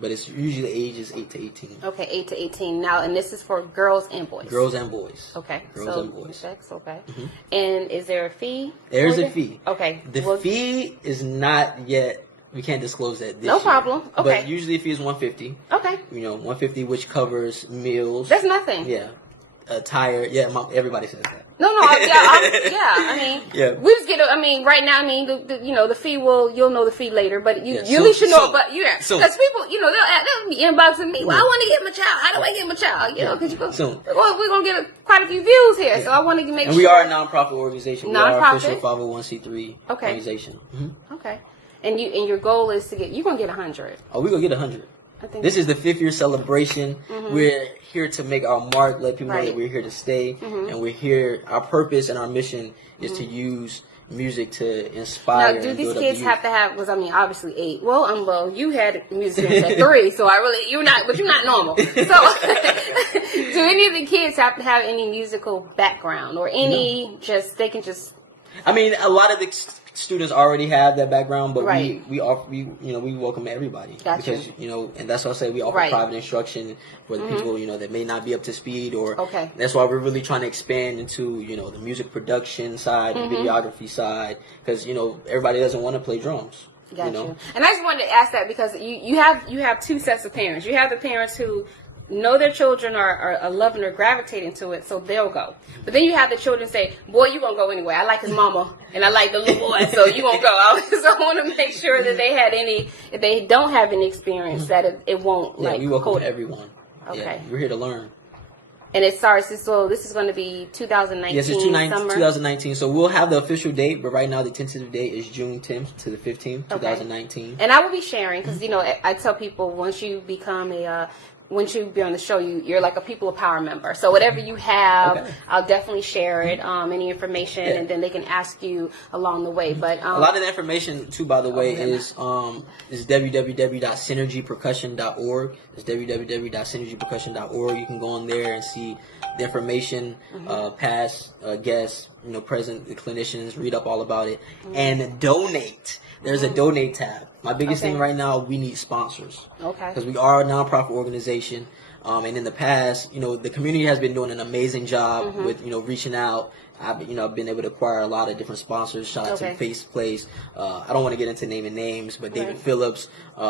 But it's usually the age is 8 to 18. Okay, 8 to 18. Now, and this is for girls and boys. Girls and boys. Okay. Girls so and boys. Sex, okay. And is there a fee? There's for a it? fee. Okay. The fee is not yet. We can't disclose that. No year. problem. Okay. But usually the fee is $150. Okay. 150, which covers meals. That's nothing. Yeah. Attire. Yeah, everybody says that. No, I mean, Yeah. we just get. Right now, the fee you'll know the fee later, but you Yeah, at least should know. so- But yeah, so- because people, they'll be inboxing me. Well, I want to get my child. How do I get my child? Because we're gonna get quite a few views here, so I want to make And sure. we are a nonprofit organization. We are an Nonprofit? official 501c3 Okay. organization. Okay, and your goal is to get. You're gonna get 100. Oh, we're gonna get 100. I think This is the 5th year celebration. We're here to make our mark, let people know Right. that we're here to stay, and we're here. Our purpose and our mission is to use music to inspire. Now, do and these build up kids the have youth. to have? Because obviously 8. Well, you had music at 3, so you're not normal. So, do any of the kids have to have any musical background or any? They can just. I mean, a lot of the students already have that background, but Right. we welcome everybody. Gotcha. Because and that's why I say we offer Right. private instruction for the people that may not be up to speed, or Okay. that's why we're really trying to expand into the music production side, the videography side, because everybody doesn't want to play drums. Got you. And I just wanted to ask that because you have 2 sets of parents. You have the parents who know their children are loving or gravitating to it, so they'll go. But then you have the children say, boy, you gonna go anyway. I like his mama and I like the little boy, so you gonna go. So I want to make sure that if they don't have any experience, that it won't Yeah, we welcome hold it. everyone. Okay. Yeah, we're here to learn. And it starts, so this is going to be 2019 Yes, it's summer. 2019. So we'll have the official date, but right now the tentative date is June 10th to the 15th, 2019. And I will be sharing because I tell people once you become once you be on the show, you're like a People of Power member. So whatever you have, I'll definitely share it. Any information, and then they can ask you along the way. But a lot of the information too, by the way, is www.synergypercussion.org. It's www.synergypercussion.org. You can go on there and see the information, past guests, present, the clinicians, read up all about it, and donate. There's a donate tab. My biggest thing right now, we need sponsors. Okay. Because we are a nonprofit organization. And in the past, the community has been doing an amazing job with, reaching out. I've been able to acquire a lot of different sponsors. Shout out to Face Place. I don't want to get into naming names, but David Phillips. It's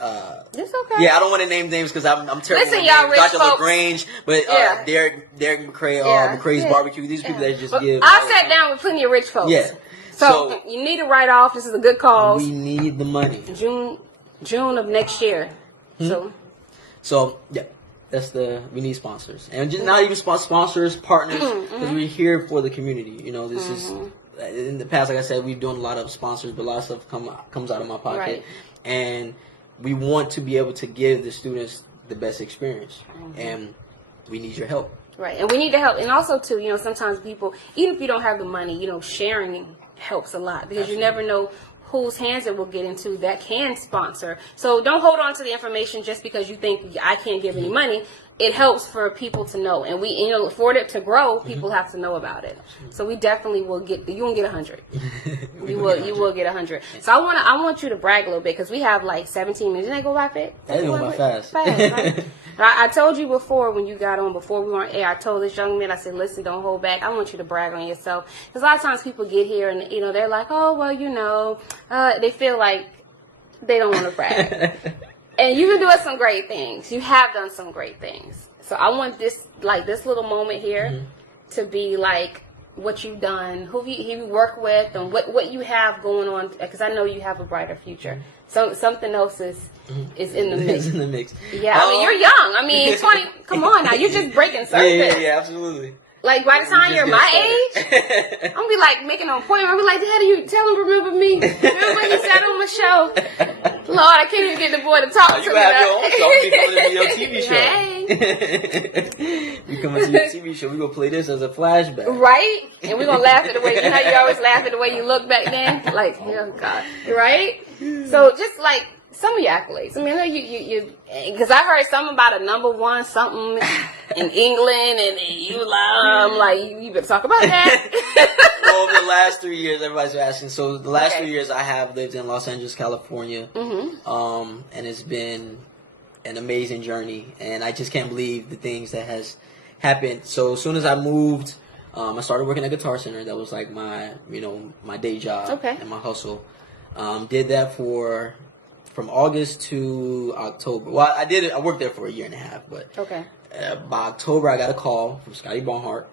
okay. Yeah, I don't want to name names because I'm terrible. Listen, with y'all names. rich Dr. folks. LaGrange, but Derek McCray, McCray's Barbecue. These people that just give. I sat down with plenty of rich folks. Yeah. So you need to write off. This is a good cause. We need the money. June of next year. So yeah, we need sponsors, and just not even sponsors, partners, because we're here for the community. This is in the past, like I said, we've done a lot of sponsors, but a lot of stuff comes out of my pocket, and we want to be able to give the students the best experience, and we need your help. Right, and we need to help. And also, too, sometimes people, even if you don't have the money, sharing helps a lot because you never know whose hands it will get into that can sponsor. So don't hold on to the information just because you think I can't give any money. It helps for people to know, and we, for it to grow, people have to know about it. So we definitely will get. You won't get 100. You will get 100. So I want you to brag a little bit because we have like 17 minutes. Didn't they go by fast? They go by fast. Right? I told you before when you got on, before we were on air, I told this young man, I said, listen, don't hold back. I want you to brag on yourself. Because a lot of times people get here and, they're like, oh, well, they feel like they don't want to brag. And you've been doing some great things. You have done some great things. So I want this little moment here to be like what you've done, who you work with, and what you have going on. Because I know you have a brighter future. Something else is in the mix. It's in the mix. Yeah, I mean, you're young. I mean, 20. Come on now, you're just breaking surface. Yeah, absolutely. Like, by the time you're my age, I'm going to be like making an appointment. I'm going to be like, Daddy, you tell him remember me. Remember when he sat on my show? Lord, I can't even get the boy to talk to me. You have your own show. We coming to your TV show. Hey. We coming to your TV show. We going to play this as a flashback. Right? And we're going to laugh at the way, you always laugh at the way you look back then? Like, oh, God. Right? So, just like, some of your accolades. I mean, I know you because I heard something about a #1 something in England, and you better talk about that. Well, over the last 3 years, everybody's asking. So the last 3 years, I have lived in Los Angeles, California, and it's been an amazing journey, and I just can't believe the things that has happened. So as soon as I moved, I started working at Guitar Center. That was like my my day job and my hustle. Did that from August to October. Well, I worked there for a year and a half, but by October I got a call from Scotty Barnhart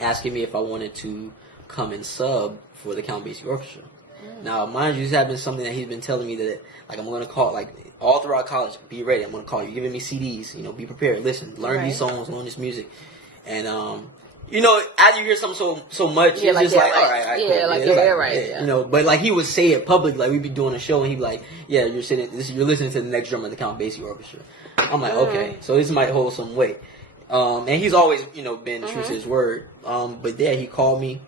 asking me if I wanted to come and sub for the Count Basie Orchestra. Now, mind you, this has been something that he's been telling me that I'm going to call, like, all throughout college, be ready, I'm going to call you, giving me CDs, be prepared, listen, learn these songs, learn this music. And, after you hear something so much, yeah, it's just like, all right, yeah, cool. like, It's yeah, right. Yeah. But like he would say it publicly, like we'd be doing a show and he'd be like, yeah, you're listening to the next drummer of the Count Basie Orchestra. I'm like, okay, so this might hold some weight. And he's always, been true to his word. But yeah, he called me,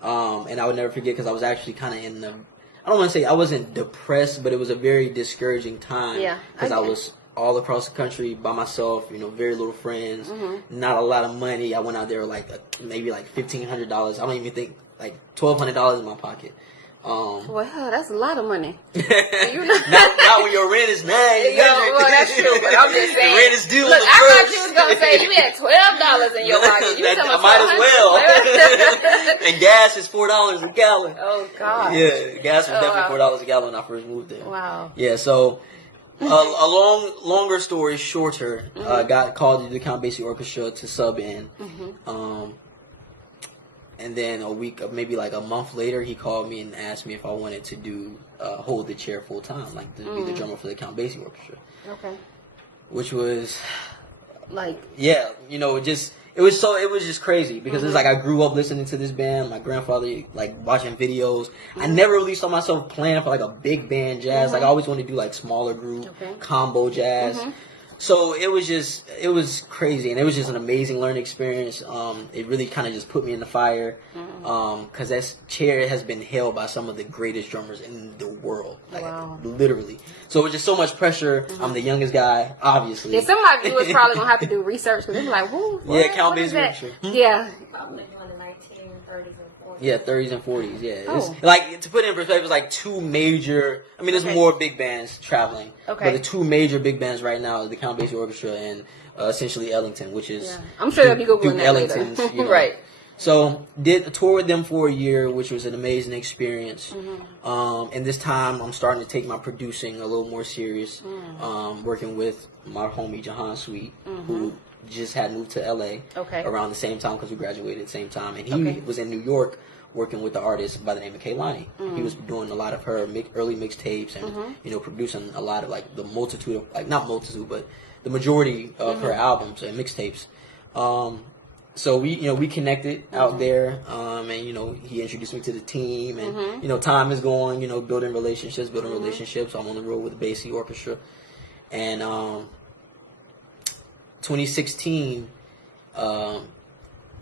and I would never forget because I was actually kind of I don't want to say I wasn't depressed, but it was a very discouraging time. Yeah, because I was all across the country by myself, very little friends, not a lot of money. I went out there with maybe $1,500. I don't even think $1,200 in my pocket. Well, that's a lot of money. Not when your rent is $900. Well, that's true, but I'm just saying. The rent is due. Look, I thought you was gonna say you had $12 in your pocket. I might as well. And gas is $4 a gallon. Oh God. Yeah, gas was definitely $4 a gallon when I first moved there. Wow. Yeah, so. A longer story shorter, got called to the Count Basie Orchestra to sub in. And then maybe a month later, he called me and asked me if I wanted to hold the chair full time, to be the drummer for the Count Basie Orchestra. Okay. Which was it was just crazy because it's I grew up listening to this band. My grandfather watching videos. I never really saw myself playing for a big band jazz. I always wanted to do smaller group combo jazz. So it was crazy, and it was just an amazing learning experience. It really kind of just put me in the fire, because that chair has been held by some of the greatest drummers in the world, literally. So it was just so much pressure. I'm the youngest guy, obviously. Yeah, some of my viewers probably gonna have to do research because they're like, "Who? Count Basie Orchestra. Yeah. Probably doing the 1930s and 40s. Yeah, 30s and 40s. Yeah, it's to put it in perspective, it's two major. I mean, there's more big bands traveling. Okay. But the two major big bands right now is the Count Basie Orchestra and essentially Ellington, which is I'm sure they'll be googling that Ellington's, later. Right. So did a tour with them for a year, which was an amazing experience. And this time I'm starting to take my producing a little more serious. Working with my homie Jahan Sweet, who just had moved to LA around the same time because we graduated at the same time, and he was in New York working with the artist by the name of Kaylani. He was doing a lot of her early mixtapes and producing a lot of the multitude of not multitude but the majority of her albums and mixtapes. So we connected out there, and he introduced me to the team, and time is going, building relationships. So I'm on the road with the Basie Orchestra, and 2016,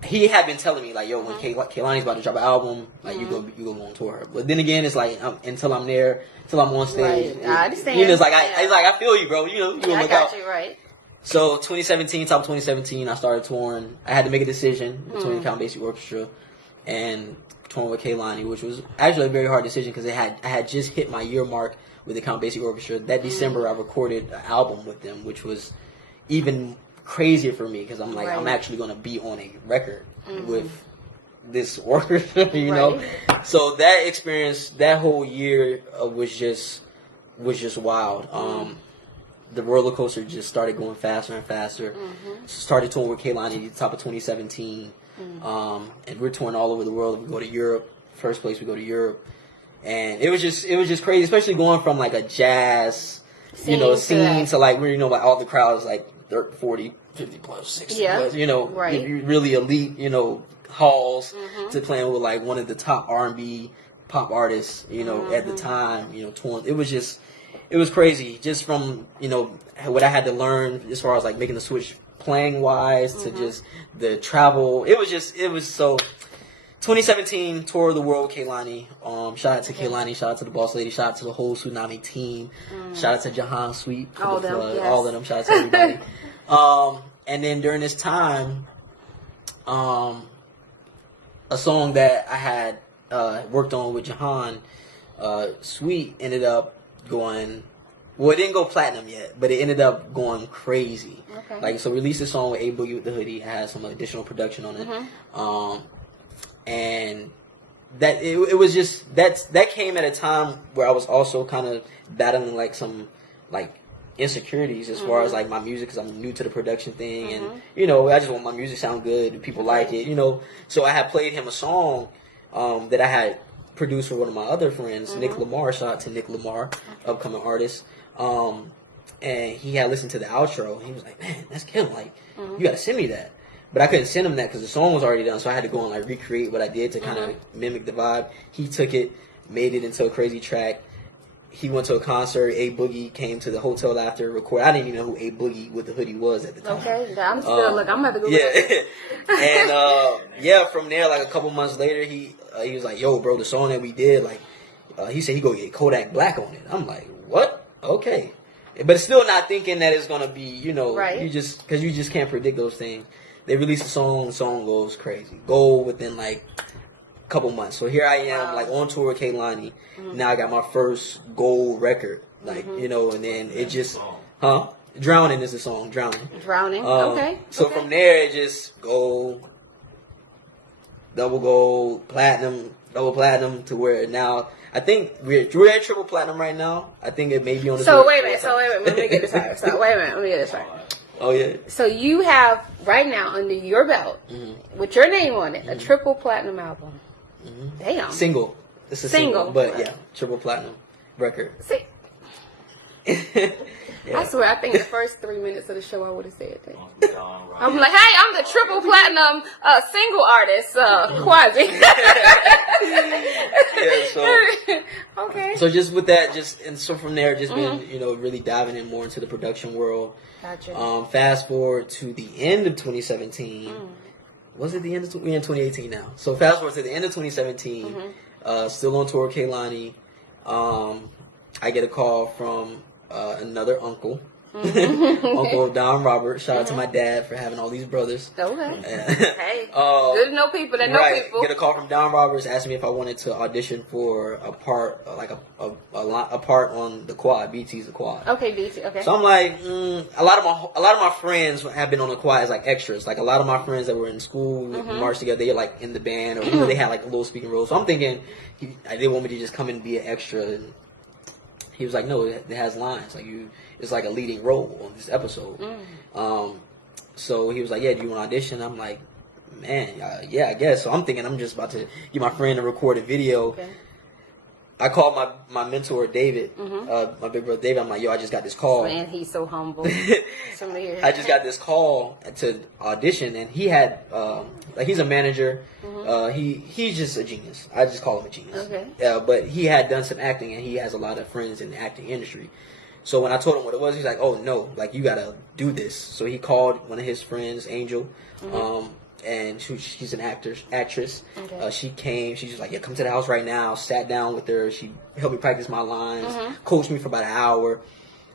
he had been telling me like, yo, when Kehlani's about to drop an album, like you go on tour. But then again, it's like until I'm there, until I'm on stage. Right. I understand. You know, it's like I feel you, bro. You know, you I look got out. you right. So 2017, top of 2017, I started touring. I had to make a decision between Count Basie Orchestra and touring with Kehlani, which was actually a very hard decision because I had just hit my year mark with the Count Basie Orchestra. That December, I recorded an album with them, which was even crazier for me because I'm like, I'm actually going to be on a record with this orchestra, you know. So that experience, that whole year was just wild. The roller coaster just started going faster and faster. Started touring with Kehlani at the top of 2017. And we're touring all over the world. We go to Europe. First place we go to Europe. And it was just crazy, especially going from like a jazz, scene to like where, like all the crowds like 30, 40, 50 plus, 60 plus, really elite, halls to playing with like one of the top R&B pop artists, at the time, touring. It was crazy just from, what I had to learn as far as like making the switch playing wise to just the travel. It was so 2017 tour of the world with Kehlani. Shout out to Kehlani, shout out to the boss lady, shout out to the whole Tsunami team, shout out to Jahan Sweet, all of them, shout out to everybody. And then during this time, a song that I had worked on with Jahan Sweet ended up going, well, it didn't go platinum yet, but it ended up going crazy. Like, so released a song with A Boogie with the Hoodie. It has some additional production on it. And that it was just that came at a time where I was also kind of battling like some like insecurities as far as like my music, because I'm new to the production thing, and I just want my music to sound good and people like it, So I had played him a song that I had produced for one of my other friends, Nick Lamar. Shout out to Nick Lamar, upcoming artist. And he had listened to the outro, and he was like, "Man, that's killing! Like, you gotta send me that." But I couldn't send him that because the song was already done, so I had to go and like recreate what I did to kind of mimic the vibe. He took it, made it into a crazy track. He went to a concert. A Boogie came to the hotel after record. I didn't even know who A Boogie with the Hoodie was at the time. Okay, I'm still look. I'm about to go. And from there, like a couple months later, he was like, "Yo, bro, the song that we did, like, he said he go get Kodak Black on it." I'm like, "What? Okay," but still not thinking that it's gonna be, you just can't predict those things. They release a song, the song goes crazy. Gold within like a couple months. So here I am, like on tour with Kehlani. Now I got my first gold record, like and then it just, Drowning is the song, Drowning. Okay. So from there it just gold, double gold, platinum, double platinum to where now I think we're at triple platinum right now. I think it may be on the. So wait a minute. Let me get this right. Oh yeah. So you have right now under your belt with your name on it a triple platinum album. Damn. Single. It's a single, but yeah, triple platinum record. See. I swear, I think the first 3 minutes of the show I would have said that. I'm like, hey, I'm the triple platinum single artist, Quasi. Okay. So just with that, and so from there, just been really diving in more into the production world. Gotcha. Fast forward to the end of 2017. Was it the end of we're in 2018 now? So fast forward to the end of 2017. Still on tour with Kehlani. I get a call from another uncle. Uncle Don Robert. Shout out to my dad for having all these brothers. Okay. Hey, good to know people that know people. Get a call from Don Roberts asking me if I wanted to audition for a part, like a part on the Quad. BT's the Quad. Okay, BT. Okay. So I'm like, a lot of my friends have been on the Quad as like extras. Like a lot of my friends that were in school, marched together, they like in the band, or they had like a little speaking role. So I'm thinking they want me to just come in and be an extra. And he was like, no, it has lines. Like it's like a leading role on this episode. So he was like, yeah, do you want to audition? I'm like, man, yeah, I guess. So I'm thinking I'm just about to get my friend to record a video. Okay. I called my mentor, David, my big brother David. I'm like, yo, I just got this call. Man, he's so humble. I just got this call to audition, and he had, he's a manager. He's just a genius. I just call him a genius. Okay. But he had done some acting, and he has a lot of friends in the acting industry. So when I told him what it was, he's like, "Oh no, like you gotta do this." So he called one of his friends, Angel, and she's an actress. Okay. She came. She's just like, "Yeah, come to the house right now." Sat down with her. She helped me practice my lines, coached me for about an hour.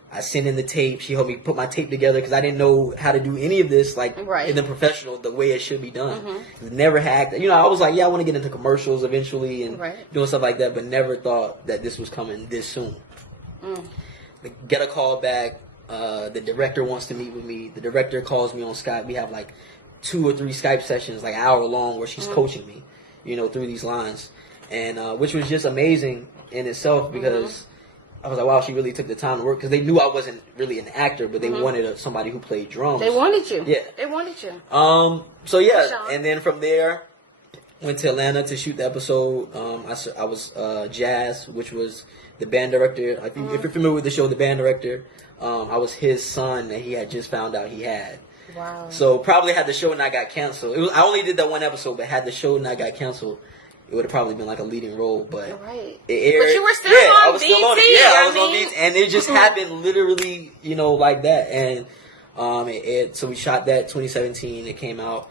I sent in the tape. She helped me put my tape together because I didn't know how to do any of this like in the professional the way it should be done. Never hacked. You know, I was like, yeah, I want to get into commercials eventually and doing stuff like that, but never thought that this was coming this soon. Get a call back. The director wants to meet with me. The director calls me on Skype. We have like 2 or 3 Skype sessions, like an hour long, where she's coaching me, you know, through these lines, and which was just amazing in itself because. I was like, wow, she really took the time to work because they knew I wasn't really an actor, but they wanted somebody who played drums. They wanted you. Yeah. They wanted you. So yeah, and then from there, went to Atlanta to shoot the episode. I was Jazz, which was the band director. If you're familiar with the show, the band director, I was his son that he had just found out he had. Wow. So probably had the show not got canceled. I only did that one episode, but had the show not got canceled, it would have probably been like a leading role, but it aired. But you were still on I was BT. still on it. Yeah, I was on BT, and it just happened literally, you know, like that. And so we shot that 2017. It came out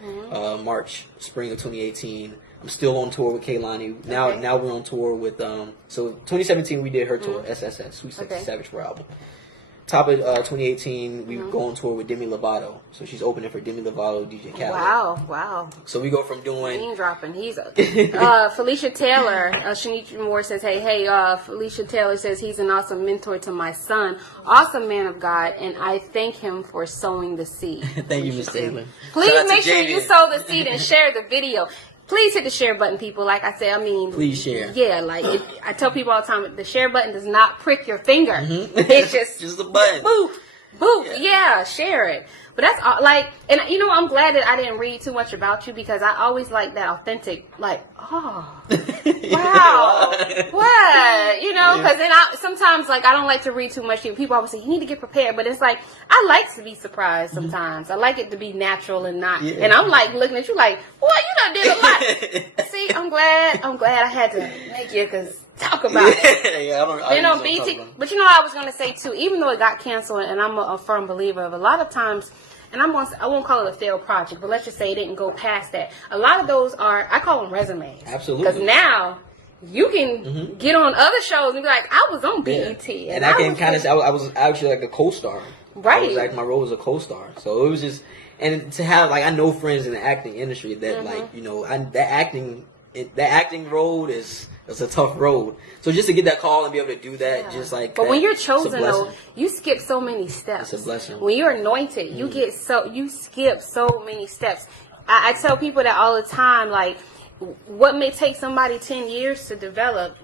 spring of 2018. I'm still on tour with Kaylani. Now we're on tour with so 2017 we did her tour, SSS, Sweet Sexy Savage 4 album. Top of 2018, we go on tour with Demi Lovato. So she's opening for Demi Lovato, DJ Khaled. Wow. So we go from doing... Name dropping. He's Felicia Taylor. Shaniqua Moore says, hey, Felicia Taylor says he's an awesome mentor to my son. Awesome man of God, and I thank him for sowing the seed. Thank you, Miss Taylor. Please make sure you sow the seed and share the video. Please hit the share button, people. Like I said, please share. Yeah, I tell people all the time, the share button does not prick your finger. It's just a button. Boop. Yeah, share it. But that's and you know, I'm glad that I didn't read too much about you because I always like that authentic, like, oh, wow, what, you know? Because then sometimes like I don't like to read too much. People always say you need to get prepared, but it's like I like to be surprised sometimes. I like it to be natural and not. Yeah. And I'm like looking at you like, boy, you done did a lot. See, I'm glad I had to make you because. Talk about it. Yeah, you know, BT. But you know, I was going to say too. Even though it got canceled, and I'm a firm believer of a lot of times, and I won't call it a failed project, but let's just say it didn't go past that. A lot of those I call them resumes. Absolutely. Because now you can get on other shows and be like, I was on BET, and I can kind of. I was actually like a co-star. Right. I was like my role was a co-star, so it was just, and to have like I know friends in the acting industry that like you know that acting road is. It's a tough road. So just to get that call and be able to do that, just like. But when you're chosen, though, you skip so many steps. It's a blessing. When you're anointed, you skip so many steps. I tell people that all the time. Like, what may take somebody 10 years to develop,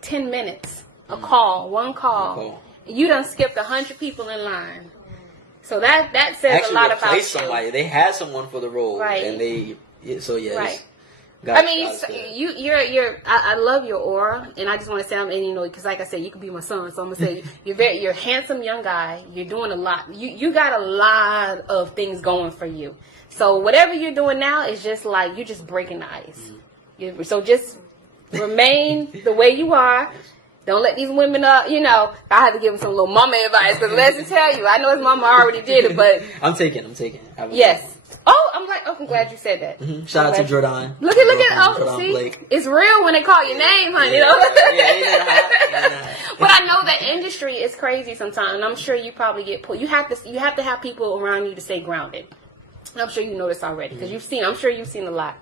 10 minutes, a call, one call. You done skipped 100 people in line. So that says actually a lot about you. Somebody. They had someone for the role, right? And Right. God, I mean, you're. I love your aura, and I just want to say, you know, because like I said, you could be my son, so I'm gonna say you're a handsome young guy. You're doing a lot. You got a lot of things going for you. So whatever you're doing now is just like you're just breaking the ice. So just remain the way you are. Don't let these women up. You know, I have to give them some little mama advice because let's just tell you, I know his mama already did it, but I'm taking. Yes. Oh, I'm glad you said that. Shout out to Jordan. Look at see, Blake. It's real when they call your name, honey. But I know that industry is crazy sometimes, and I'm sure you probably get pulled. You have to have people around you to stay grounded. And I'm sure you know this already because I'm sure you've seen a lot.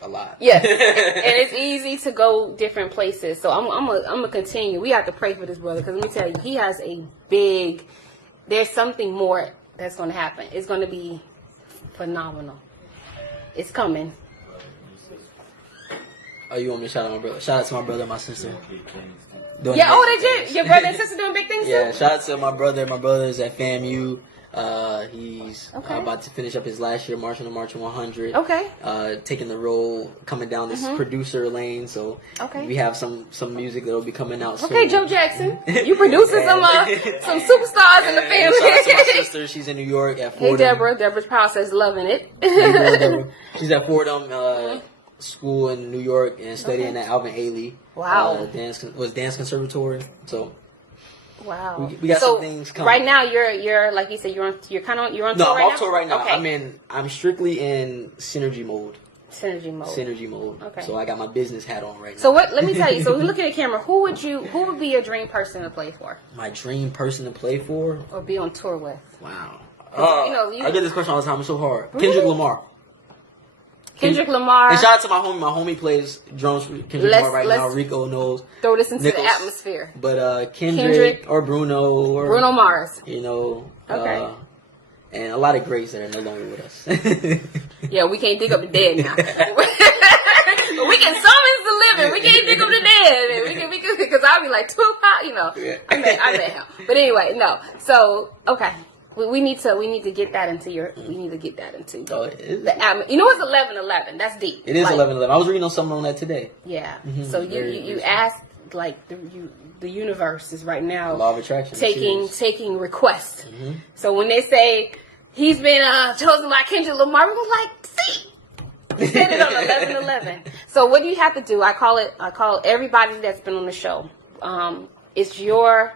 A lot. Yes, and it's easy to go different places. So I'm gonna continue. We have to pray for this brother because let me tell you, he has there's something more that's going to happen. It's going to be phenomenal. It's coming. Oh, you want me to shout out my brother? Shout out to my brother and my sister. Your brother and sister doing big things too? Yeah, shout out to my brother. My brother is at FAMU. He's about to finish up his last year marching the March 100. Okay. Taking the role, coming down this producer lane. So we have some music that'll be coming out soon. Okay, Joe Jackson, you producing some superstars in the family. Shout out to my sister. She's in New York at Fordham. Hey, Deborah. Deborah's process loving it. Deborah. She's at Fordham School in New York and studying at Alvin Ailey. Wow. Dance Conservatory. So. Wow. We got so some things coming. right now, you're like you said, you're on tour right now. No, I'm off tour right now. Okay. I'm strictly in synergy mode. Synergy mode. Synergy mode. Okay. So I got my business hat on right now. So what? Let me tell you. So look at the camera. Who would be your dream person to play for, My dream person to play for? or be on tour with? Wow. You I get this question all the time. It's so hard. Really? Kendrick Lamar. Kendrick Lamar. And shout out to my homie. My homie plays drums for Kendrick Lamar right now. Rico knows. Throw this into Nichols. the atmosphere. But Kendrick or Bruno or Bruno Mars. You know. Okay. And a lot of greats that are no longer with us. Yeah, we can't dig up the dead now. We can summons the living. We can't dig up the dead. We can because I'll be like Tupac, you know. Yeah. I met him. But anyway, no. So okay. We need to get that into your. We need to get that into Oh, it is? the atmosphere. You know, it's 11:11. That's deep. It is Like, 11:11. I was reading on something on that today. Yeah. Mhm. So Very you asked like the universe is right now Law of attraction. taking requests. Mm-hmm. So when they say he's been chosen by Kendrick Lamar, we're like, see, he said it on 11:11. So what do you have to do? I call everybody that's been on the show. It's your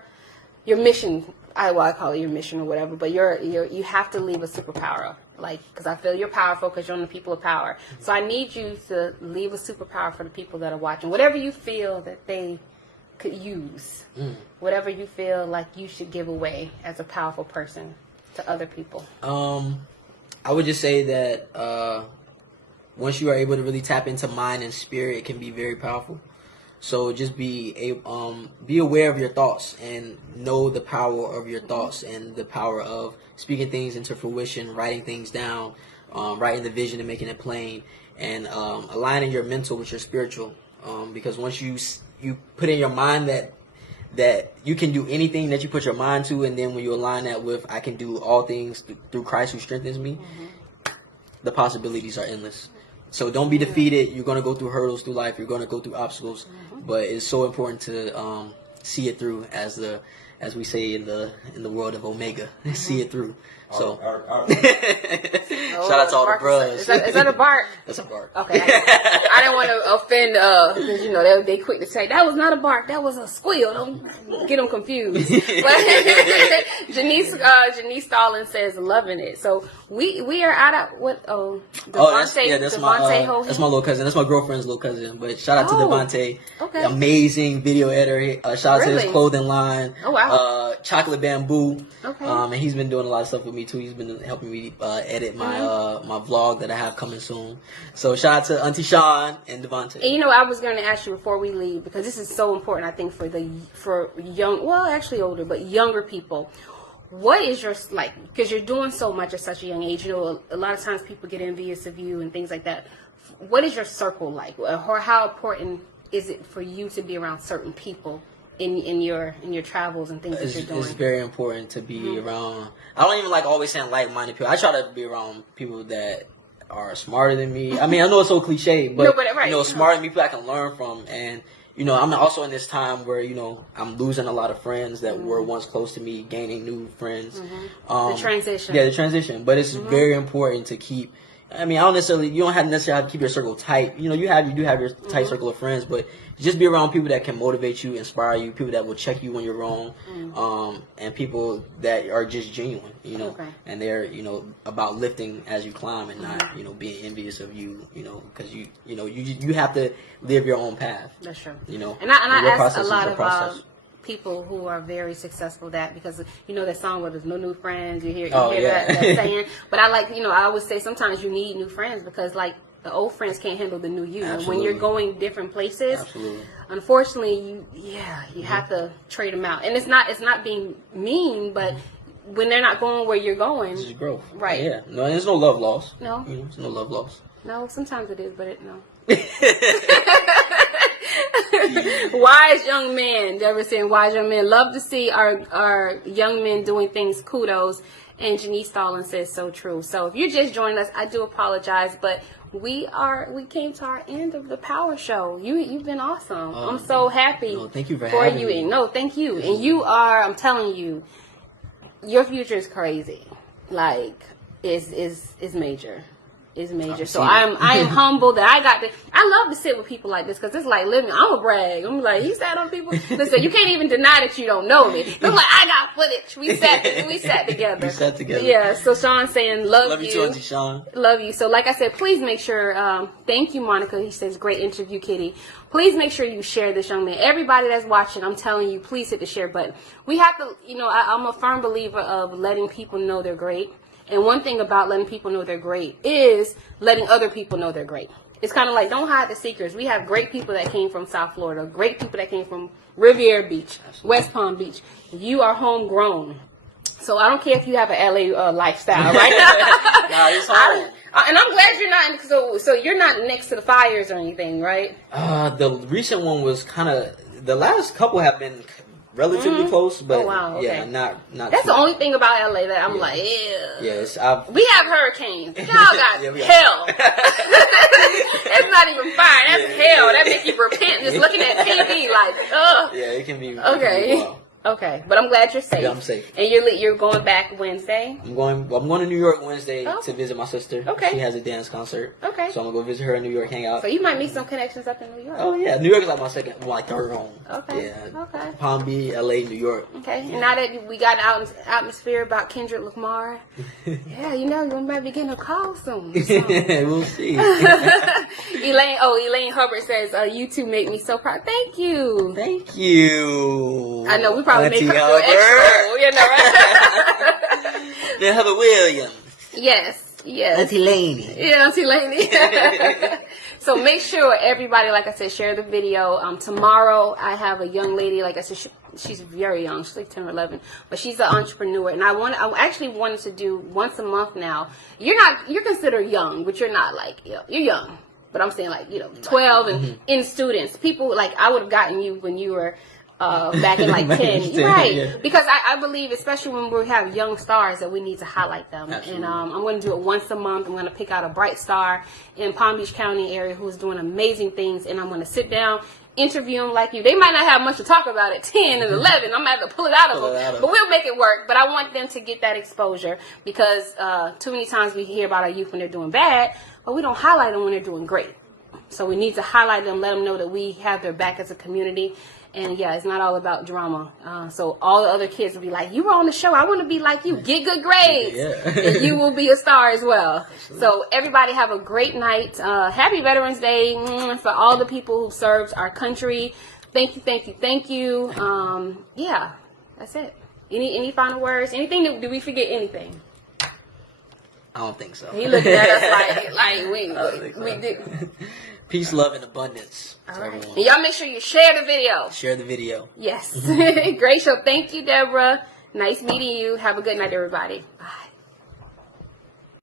mission. I call it your mission or whatever. But you have to leave a superpower. Like, because I feel you're powerful because you're on the people of power. So I need you to leave a superpower for the people that are watching. Whatever you feel that they could use. Whatever you feel like you should give away as a powerful person to other people. I would just say that once you are able to really tap into mind and spirit, it can be very powerful. So just be aware of your thoughts and know the power of your thoughts and the power of speaking things into fruition, writing things down, writing the vision and making it plain, and aligning your mental with your spiritual. Because once you put in your mind that you can do anything that you put your mind to, and then when you align that with I can do all things through Christ who strengthens me, the possibilities are endless. So don't be defeated. You're going to go through hurdles through life. You're going to go through obstacles, but it's so important to see it through, as we say in the world of Omega. See it through. So shout out to all the bros. Is that a bark? That's a bark. Okay. I didn't want to offend, because, you know, they quick to say, that was not a bark, that was a squeal. Don't get them confused. But Janice Stalin says, loving it. So we are out of, Devontae, that's Devontae my little cousin. That's my girlfriend's little cousin. But shout out to Devontae. Okay. Amazing video editor. Shout out to his Really? clothing line. Oh, wow. Chocolate Bamboo. Okay. And he's been doing a lot of stuff with me too. He's been helping me edit my my vlog that I have coming soon. So shout out to Auntie Sean and Devontae. And you know, I was going to ask you before we leave, because this is so important, I think, for young, well, actually older, but younger people. What is your, like, because you're doing so much at such a young age, you know, a lot of times people get envious of you and things like that. What is your circle like? Or how important is it for you to be around certain people in your travels and things that you're doing? It's very important to be around. I don't even like always saying like-minded people. I try to be around people that are smarter than me. I mean, I know it's so cliche, but, right. you know, smarter than me, people I can learn from. And, you know, I'm also in this time where, you know, I'm losing a lot of friends that were once close to me, gaining new friends. The transition. Yeah, the transition. But it's very important to keep. I mean, you don't necessarily have to keep your circle tight. You know, you do have your tight circle of friends, but just be around people that can motivate you, inspire you, people that will check you when you're wrong, and people that are just genuine, you know, and they're, you know, about lifting as you climb and not, you know, being envious of you, you know, because you have to live your own path. That's true. You know, and I your ask process a is lot your of process. people who are very successful that, because you know that song where there's no new friends, you hear yeah. that saying, but I like, you know, I always say sometimes you need new friends, because like the old friends can't handle the new you. And when you're going different places, unfortunately you have to trade them out. And it's not being mean, but when they're not going where you're going, It's just growth, right? Yeah, no, there's no love lost. No, you know, there's no love lost. No, sometimes it is, but no. Wise young men, Deborah saying wise young men. Love to see our young men doing things. Kudos. And Janice Stalin says so true. So if you're just joining us, I do apologize, but we came to our end of the Power Show. You've been awesome. I'm so happy. No, thank you for having you. me. No, thank you. And you are, I'm telling you, your future is crazy. Like is major. is major. So I am humbled that I got to. I love to sit with people like this because it's like living. I'm a brag. I'm like, you sat on people. Listen, you can't even deny that you don't know me. It's like I got footage. We sat together. We sat together. Yeah. So Sean saying love you. Love you too, Auntie Sean. Love you. So like I said, please make sure. Thank you, Monica. He says great interview, Kitty. Please make sure you share this young man. Everybody that's watching, I'm telling you, please hit the share button. We have to. I'm a firm believer of letting people know they're great. And one thing about letting people know they're great is letting other people know they're great. It's kind of like, don't hide the secrets. We have great people that came from South Florida, great people that came from Riviera Beach, West Palm Beach. You are homegrown. So I don't care if you have an LA lifestyle, right? Nah, it's home. And I'm glad you're not, so you're not next to the fires or anything, right? The recent one was kind of, the last couple have been relatively close, but yeah, not. That's too the only thing about LA that I'm like, yeah. Yes, we have hurricanes. Y'all got hell. That's not even fire. That's hell. That makes you repent just looking at TV like, ugh. Yeah, it can be. Okay. Wow. Okay, but I'm glad you're safe. Yeah, I'm safe. And you're going back Wednesday? I'm going to New York Wednesday to visit my sister. Okay. She has a dance concert. Okay. So I'm gonna go visit her in New York, hang out. So you might meet some connections up in New York. Oh yeah, New York is like my third home. Okay. Yeah. Okay. Palm Beach, LA, New York. Okay. And now that we got an atmosphere about Kendrick Lamar, yeah, you might be getting a call soon. So. We'll see. Elaine Hubbard says, you two make me so proud. Thank you. Thank you. I know we probably Auntie make her Hubbard. feel extra, right? Then Heather Williams. Yes. Auntie Laney. Yeah, Auntie Laney. So make sure everybody, like I said, share the video. Tomorrow I have a young lady, like I said, she's very young. She's like 10 or 11, but she's an entrepreneur. And I actually wanted to do once a month now. You're considered young, but you're not like, you're young. But I'm saying like, 12 and in students. People like, I would have gotten you when you were back in like 10, right? Yeah. Because I believe, especially when we have young stars, that we need to highlight them. Absolutely. And I'm going to do it once a month. I'm going to pick out a bright star in Palm Beach County area who's doing amazing things, and I'm going to sit down, interview them like you. They might not have much to talk about at 10 and 11. I'm going to have to pull it out of them, but we'll make it work. But I want them to get that exposure because too many times we hear about our youth when they're doing bad, but we don't highlight them when they're doing great. So we need to highlight them, let them know that we have their back as a community. And yeah, it's not all about drama. So all the other kids will be like, you were on the show. I want to be like you. Get good grades. And you will be a star as well. Absolutely. So everybody have a great night. Happy Veterans Day for all the people who served our country. Thank you, thank you, thank you. Yeah, that's it. Any final words? Anything? Did we forget anything? I don't think so. He looked at us like we did. Peace, love, and abundance. All right. And y'all make sure you share the video. Share the video. Yes. Great show. Thank you, Deborah. Nice meeting you. Have a good night, everybody. Bye.